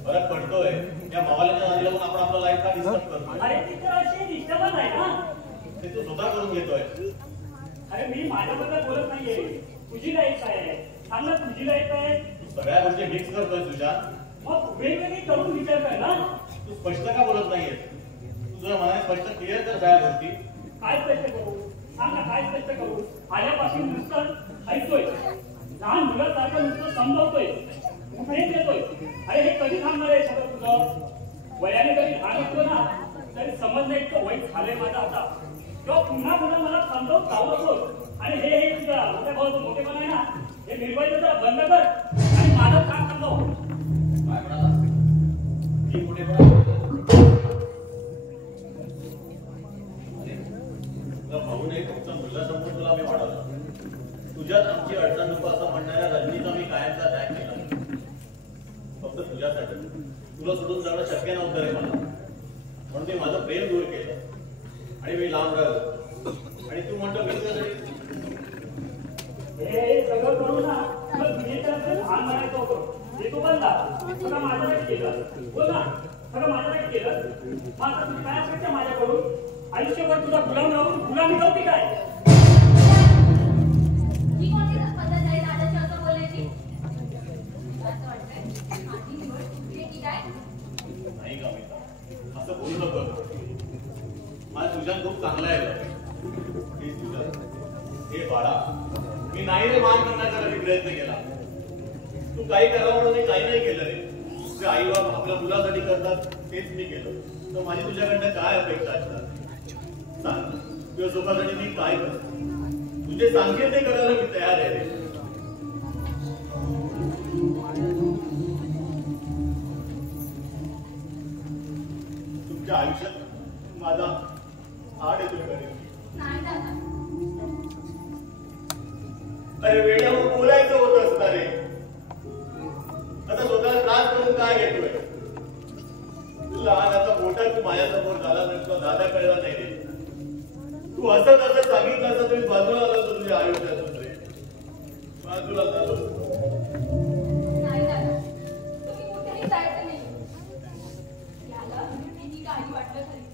फरक पडतोय या मावाल्याच्या नादी लागून आपण आपला लाईफ का डिस्टर्ब करतोय. ते तू स्वतः करून घेतोय. अरे मी माझ्याबद्दल बोलत नाहीये. तुझी लाईफ काय आहे सांग ना. तुझी लाईफ काय आहे. तू सगळ्या गोष्टी मिक्स करतोय तुझ्या. मग वेगवेगळी करून विचार कर ना. तू स्पष्ट का बोलत नाहीये. तुझ्या मनाने स्पष्ट क्लिअर कर सगळ्या गोष्टी. काय स्पष्ट करू सांग ना. काय स्पष्ट करू. आल्यापासून नुसतं ऐकतोय. लहान मुलासारखं नुसतं समजवतोय. उपदेश देतोय. अरे हे कधी थांबणार आहे सगळं तुझं. वयाने कधी लहान असतो ना तरी समजणं इतकं वाईट झालंय माझं आता. किंवा पुन्हा पुन्हा मला समजावून चावलतोस. आणि हे तुझा मोठ्या भाऊ मोठेपण आहे ना हे निर्वाहित बंद कर आणि माझं काम थांबव. काय म्हणाला मी मोठेपणा तुला भाऊ नाही तुमचा मुलगा समोर तुला मी वाढवला. तुझ्यात आमची अडचण नको असं म्हणणाऱ्या रजनीचा मी कायमचा त्याग केला. फक्त तुझ्यासाठी. तुला सोडून जाणं शक्य नव्हतं रे मला. म्हणून मी माझं प्रेम दूर केलं आणि मी लांब राहिलो. आणि तू म्हणतो मी तुझ्यासाठी हे सगळं करू ना तुला दुनियेच्या लहान म्हणायचं होतं. हे तू बनला सगळं माझ्यासाठी केलं. बोल ना सगळं माझ्यासाठी केलं. मग आता तुझी काय अपेक्षा माझ्याकडून. आयुष्यभर तुझा गुलाम राहून गुलामी नव्हती काय. ही कोणती पद्धत आहे दादाची असं बोलायची. असं वाटतंय माझी निवड चुकली की काय. नाही का मित्रा असं बोलू नको. मला तुझ्या खूप चांगला आहे. हे बाळा मी नाही रे मान करण्याचा कधी प्रयत्न केला. तू काही करावं म्हणून मी काही नाही केलं रे. तुझे आई बाप आपल्या मुलासाठी करतात तेच मी केलं. तर माझी तुझ्याकडनं काय अपेक्षा असतात सांग. तुझ्या सुखासाठी मी काय करतो. तुझे सांगेल ते करायला मी तयार आहे रे. तुमच्या आयुष्यात माझा आड येतो करेल. नाही दादा. अरे वेळेवर बोलायचं होत असणार रे. आता स्वतःला त्रास करून काय घेतोय. लहानाचा मोठा तू माझ्यासमोर झाला तर तुला दादा कळला नाही रे. तू हसत हसत सांगितलं असं तुम्ही बाजूला आला तर तुझ्या आयुष्यातून रे. बाजूला झालो. नाही दादा तुम्ही कुठेही जायचं नाही. याला किती काही वाटलं तरी.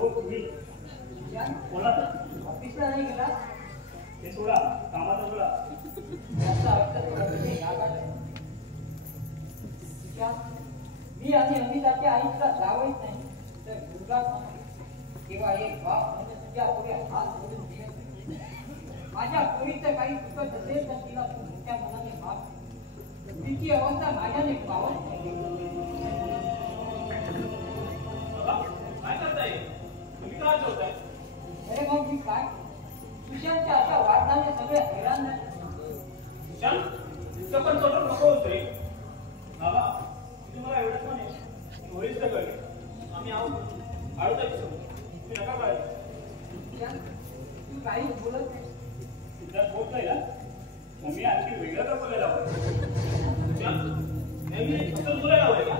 हो तुम्ही बोला तर. ऑफिसला नाही गेला हे सोडा, कामाचा सोडा. याचा अर्थ तुम्ही रागात आहे. मी आणि अमिताच्या आईला जावंच नाही तर दुर्गा किंवा एक बाप म्हणजे तुझ्या पुढे हात जोडून दे. माझ्या पोरीचं काही चुकत असेल तर तिला तू मोठ्या मनाने माफ. तिची अवस्था माझ्याने पावत नाही. काय करताय तुम्ही काय ठेवताय? अरे मग मी काय सुशांतच्या अशा वाढण्याने सगळे हैराण झाले. सुशांत इतकं पण तोटं नको होत रे बाबा. तुम्हाला एवढंच म्हणे होईच तर कळले आम्ही आहोत आळूताची समोर तुम्ही नका काळजी. सुशांत तू काही बोलत नाही. सिद्धार्थ होत नाही ना, मग मी आणखी वेगळं का बोलायला हवं? सुशांत नेहमी फक्त बोलायला हवंय का?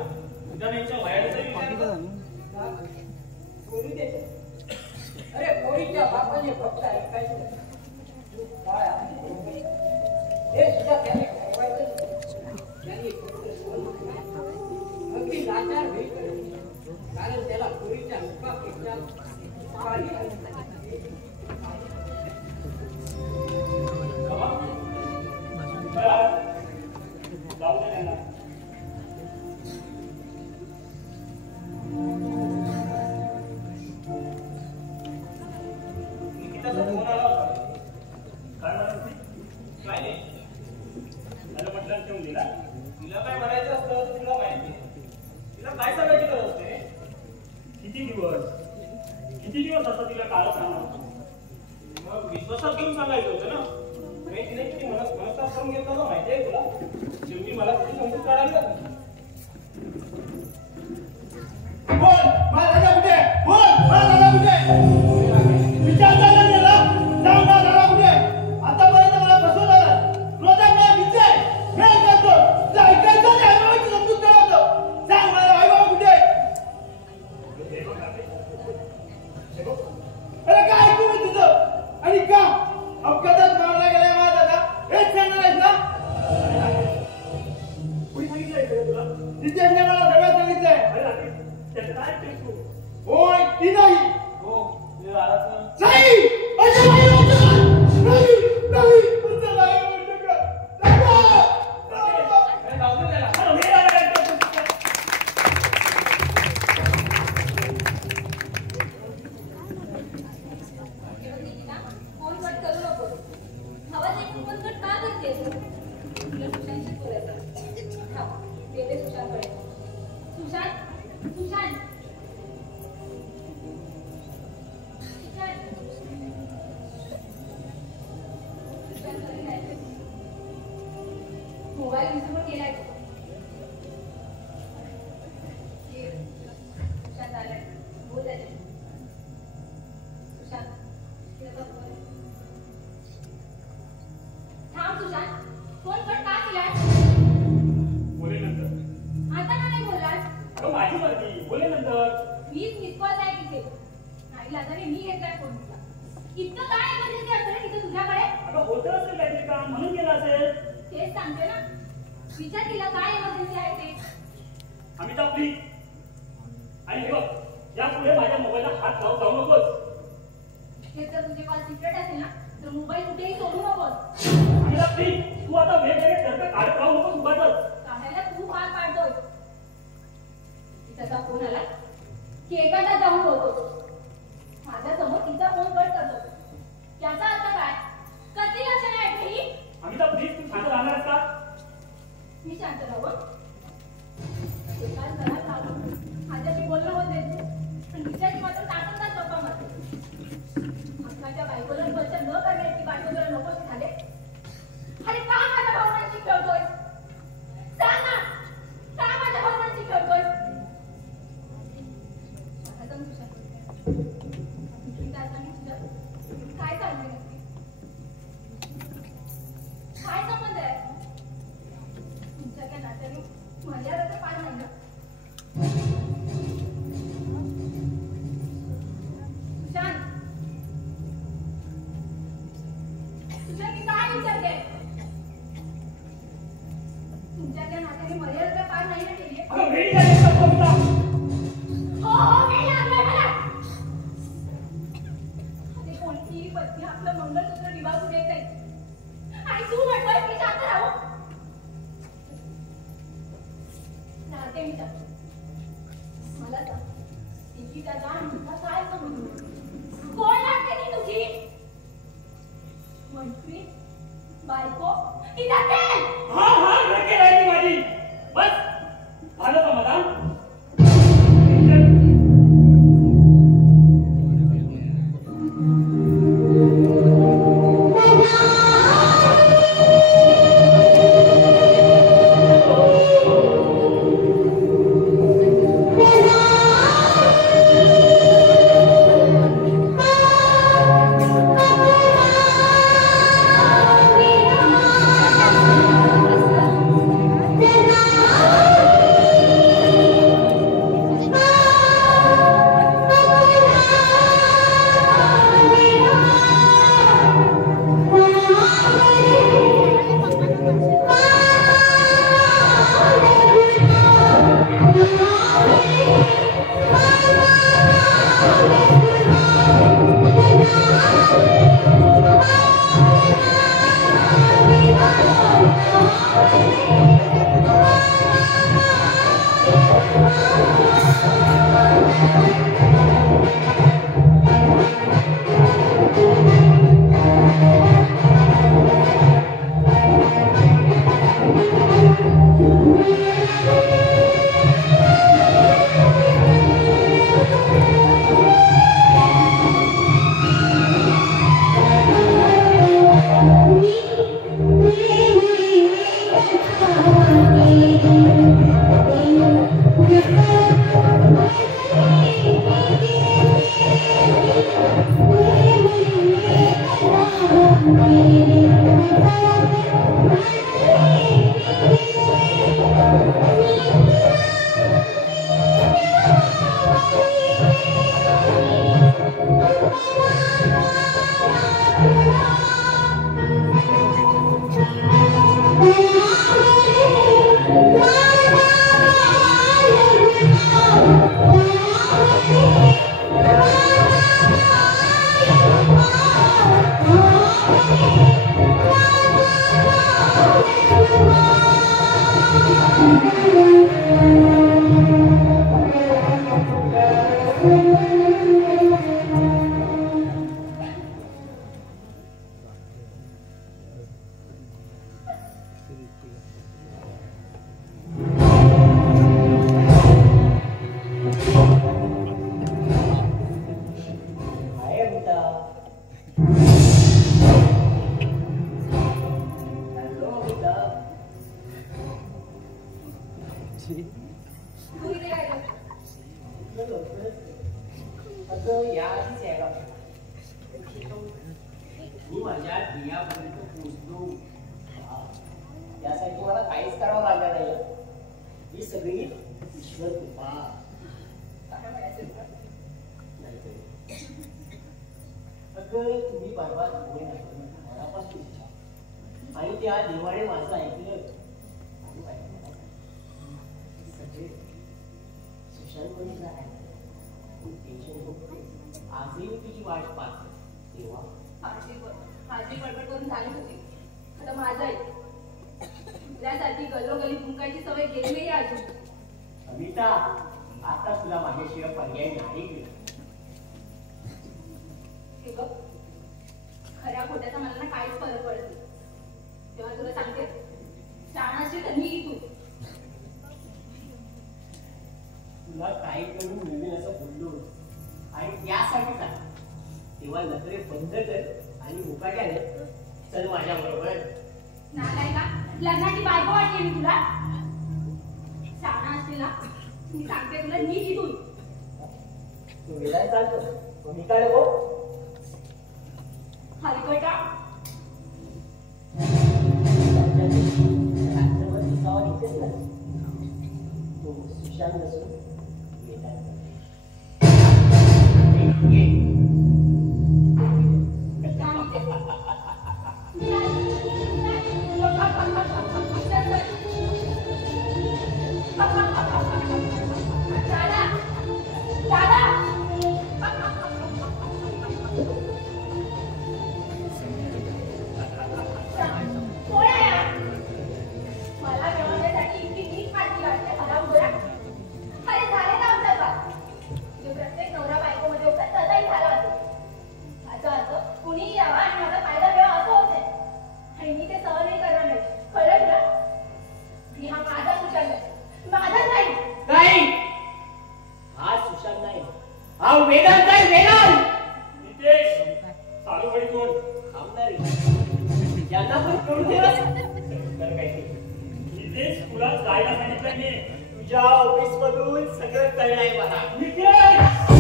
सिद्धार्थ यांच्या वयाचा विचार कर. बोलू दे. अरे पोरीच्या बापाने फक्त ऐकायचं. तू काय आहे? हे सुद्धा त्याने ठरवायचं. त्याने फक्त अगदी लाचार होईल कारण त्याला पोरीच्या मुखापेक्षा काही जाऊ दे त्यांना. निकिताचा फोन आला होता. काय म्हणत होती? काय नाही मला म्हटलं ठेवून दिला. तिला काय म्हणायचं असतं तर तुला माहिती आहे. तिला काय सांगायची गरज असते? किती दिवस असं तिला काळ सांगणार? मग विश्वासात घेऊन सांगायचं होतं ना. मी तिने किती मनस्ताप करून घेतला ना माहिती आहे तुला. शेवटी मला तिची समजूत काढावी लागली. बोल माझा दादा कुठे? बोल माझा दादा कुठे? विचार झाला गेला सांग ना दादा कुठे? आतापर्यंत मला फसवलं. रोजा मला विचार फेल करतो. तुला ऐकायचं नाही आईबाबाची समजूत काढतो. सांग मला आईबाबा कुठे? अरे काय ऐकू मी तुझं? आणि का अपघातात मारला गेलाय माझा दादा? हेच सांगणार आहेस ना? कोणी सांगितलंय का तुला? तिच्याने मला सगळं सांगितलंय. अरे राकेश, त्याचं काय ऐकतेस तू? होय ती नाही. हो ते आलाच ना. नाही असं नाही होत. नाही नाही असं नाही होऊ शकत. दादा! दादा! अरे जाऊ दे त्याला. अरे मी आला काय करतो? फोन कट करू नको. आवाज ऐकून फोन कट का करतेस? तुला सुशांतशी बोलायचं. थांब, गेले सुशांतकडे. सुशांत, सुशांत. मोबाईल विसरून गेलाय तो. सुशांत आलाय. बोल त्याच्याशी. सुशांत, तिला बोल. थांब सुशांत, फोन कट का केलास? बोले नंतर. आता का नाही बोललास? अगं माझी मर्जी, बोले नंतर. मीच मिसकॉल आहे तिथे. नाही लाजाने मी घेतलाय फोन तुला. इतकं काय इमर्जन्सी असेल रे तिथे तुझ्याकडे? अगं होतं असेल काहीतरी काम म्हणून गेला असेल. तेच सांगते ना. विचार केला काय इमर्जन्सी आहे ते. अमिताभ प्लीज. आणि हे बघ, यापुढे माझ्या मोबाईलला हात जाऊ नकोस. हे जर तुझे कॉल सिक्रेट असेल ना तर मोबाईल कुठेही सोडू नकोस. अमिताभ प्लीज, तू आता वेगवेगळे तर्क काढत राहू नकोस उगाचच. काढायला तू भाग पाडतोय. तिचा फोन आला की एखादा जाऊन बोलतो. माझ्यासमोर तिचा फोन कट करतो. याचा अर्थ काय? कसली लक्षणे आहेत ही? अमिताभ प्लीज, तू शांत राहणार आहेस का? मी शांत राहू. एकाच घरात राहतो. माझ्याशी बोलणं होत नाही पण तिच्याशी मात्र तासंतास गप्पा मारते. आपल्याच्या बायकोला स्पर्श न करण्याची बायको तुला नकोशी झाले. अरे का माझ्या भावनांशी खेळतोय? सांग ना, का माझ्या भावनांशी खेळतोय? आता तुझ्या काय चाललंय नक्की? काय संबंध आहे तुमच्या त्या नात्याने? माझ्यावर तर पार नाही ना. सुशांत, सुशांत मी काय विचारते? तुमच्या त्या नात्याने मर्यादा तर पार नाही ना केली. अगं वेळी झाली का कविता? हो हो, वेळ लागलाय मला. की त्याचा आमचा काय संबंध? कोण लागते ती तुझी मंत्री बायको की रकेल? हा रकेल आहे ती माझी. बस झालं समाधान. मी माझ्या ध्येयापर्यंत पोहोचलो. यासाठी मला काहीच करावं लागलं नाही. ही सगळी ईश्वर कृपा. अगं तुम्ही परवा घरापासून आणि त्या देवाने माझं ऐकलं. सगळे सुशांतपणे आजही तुझी वाट पाहते तेव्हा माझी बडबड करून झाली होती. आता माझं आहे त्यासाठी गलोगली फुंकायची सवय गेली नाही अजून. अमिता आता तुला माझ्याशिवाय पर्याय नाही. हे बघ खऱ्या खोट्याचा मला ना काहीच फरक पडत नाही. तेव्हा तुला सांगते शाळा असेल तर मी इथून तुला काही करून नवीन असं बोललो आणि त्यासाठी सांग. तेव्हा नजरे बंद कर आणि मुकाट्याने चल माझ्या बरोबर. नाही का लग्नाची बायको वाटली मी तुला. शाळा असते ना मी सांगते तुला मी इथून. तू वेळा चालतो मी काय नको हलकटा रात्रभर दिसावा इथेच ना. तो सुशांत नसून मला मिळवण्यासाठी इतकी नीट माहिती वाटते मला उद्या. अरे हा वेदांत आहे वेदांत. नितेश चालू घडी कोण आमदार यांना पण कळू दे तर काय ते. नितेश तुला जायला सांगितलं मी. तुझ्या ऑफिस मधून सगळं कळलंय मला. नितेश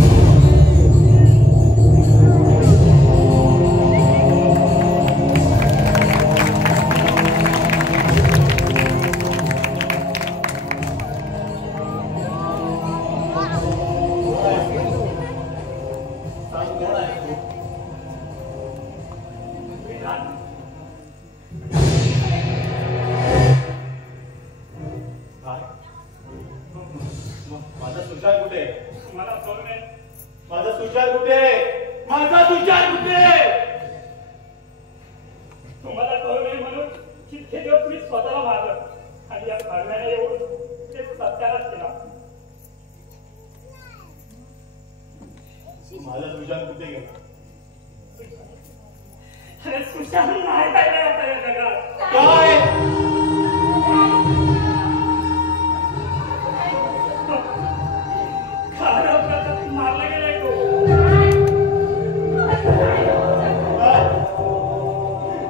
माझा सुशांत कुठे? मला कळू नये. माझा सुशांत कुठे? माझा सुशांत कुठे? तुम्हाला कळू नये म्हणून कितके दिवस मी स्वतःला मारलं आणि या कारणाने येऊन ते सत्यालाच केला. माझा सुशांत कुठे गेला? अरे सुशांत नाही काय आता या जगात. काय? मारला गेलाय तो.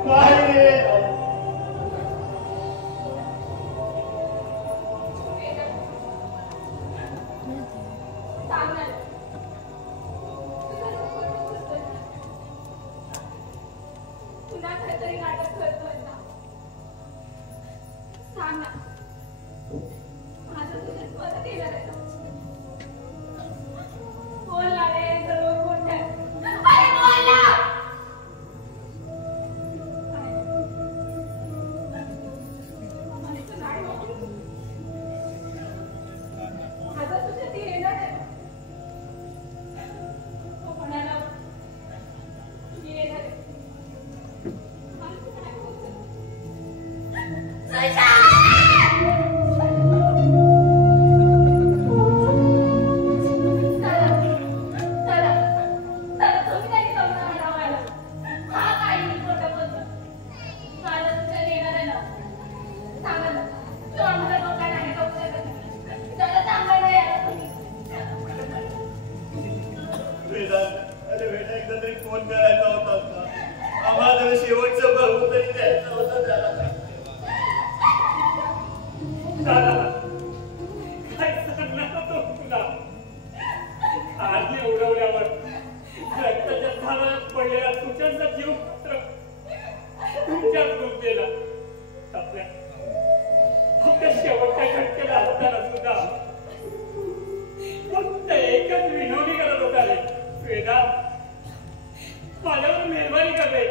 काय रे? पुन्हा काहीतरी नाटक करतोय ना. सांग ना. माझं तुझ्या स्वतः केलं आहे का? बोल ना रे, सर्व खोटं आहे. अरे बोल ना. आणि तू नाही बोलली. माझं तुझ्या ती येणार आहे. तो म्हणाला मी येणार आहे. फोन करायचा होता का? आम्हाला शेवटचं बघू तरी द्यायचं होतं त्याला. काय सांगणार होतो तुला? आरली उडवल्यावर रक्ताच्या धारात पडलेला तुझ्यांचा जीव मात्र तुमच्याच गुंतलेला. आपल्या शेवटच्या घटकेला असताना सुद्धा फक्त एकच विनवणी करत होता रे. वेदांत माझ्यावर मेहरबानी कर रे.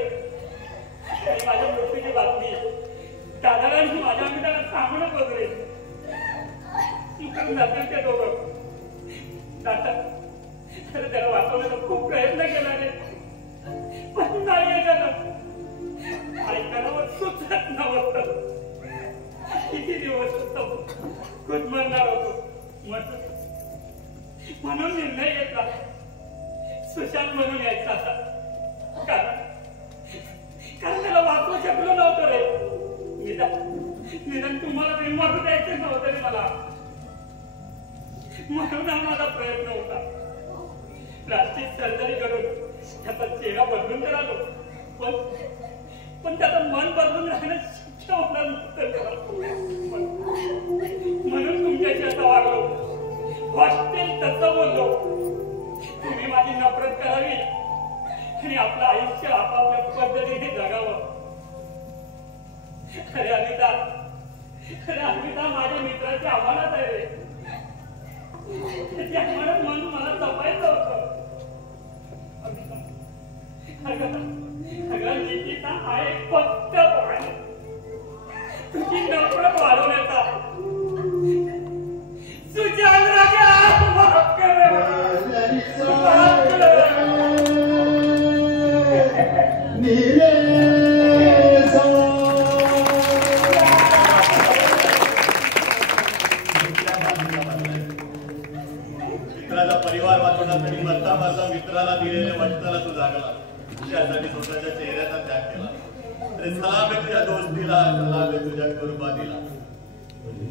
आणि माझ्या मृत्यूची बातमी दादाला आणि माझ्या मित्राला सांगू नकोस रे. जातील ते दोघं. दादा खरं त्याला वाचवण्याचा खूप प्रयत्न केला रे, पण नाही ऐकलं. ऐकायला सुचत नव्हतं. किती दिवस गुदमरणार होतो. म्हणून निर्णय घेतला सुशांत म्हणून यायचा आता. कारण त्याला वाचवू शकलो नव्हतं रे. निदान तुम्हाला तरी मरू द्यायचं नव्हतं रे मला. म्हणून हा माझा प्रयत्न होता. प्लास्टिक सर्जरी करून त्याचा चेहरा बदलून तर आलो, पण त्याचं मन बदलून राहणं शक्य होणार नव्हतं. म्हणून तुमच्याशी असं वागलो, वाटेल तसं बोललो. तुम्ही माझी नफरत करावी आणि आपलं आयुष्य आपापल्या पद्धतीने जगावं. अरे अनिता माझ्या मित्राची आव्हानात आहे रे. त्याची आव्हानात म्हणून मला जपायचं होतं. अगं निकिता हा एक फक्त आहे तुझी नफरत वाढवण्याचा. सुजान राजा माफ कर. मित्राचा परिवार वाचवण्यासाठी मरता मरता मित्राला दिलेल्या वचनाला तू जागला. त्यासाठी स्वतःच्या चेहऱ्याचा त्याग केला. अरे सलाम आहे तुझ्या दोस्तीला, सलाम आहे तुझ्या कुर्बानीला.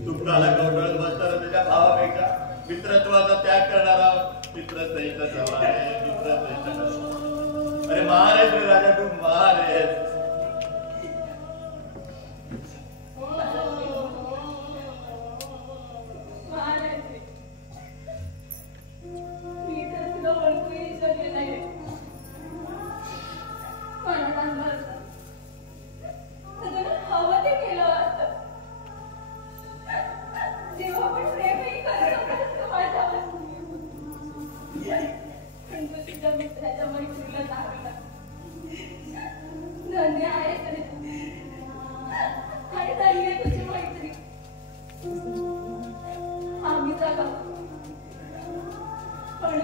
दुःखाला कवटाळत बसताना तुझ्या भावापेक्षा मित्रत्वाचा त्याग करणारा मित्रसहित झाला आहे. मित्रसहित अरे महान आहेस रे राजा, तू महान आहेस. पण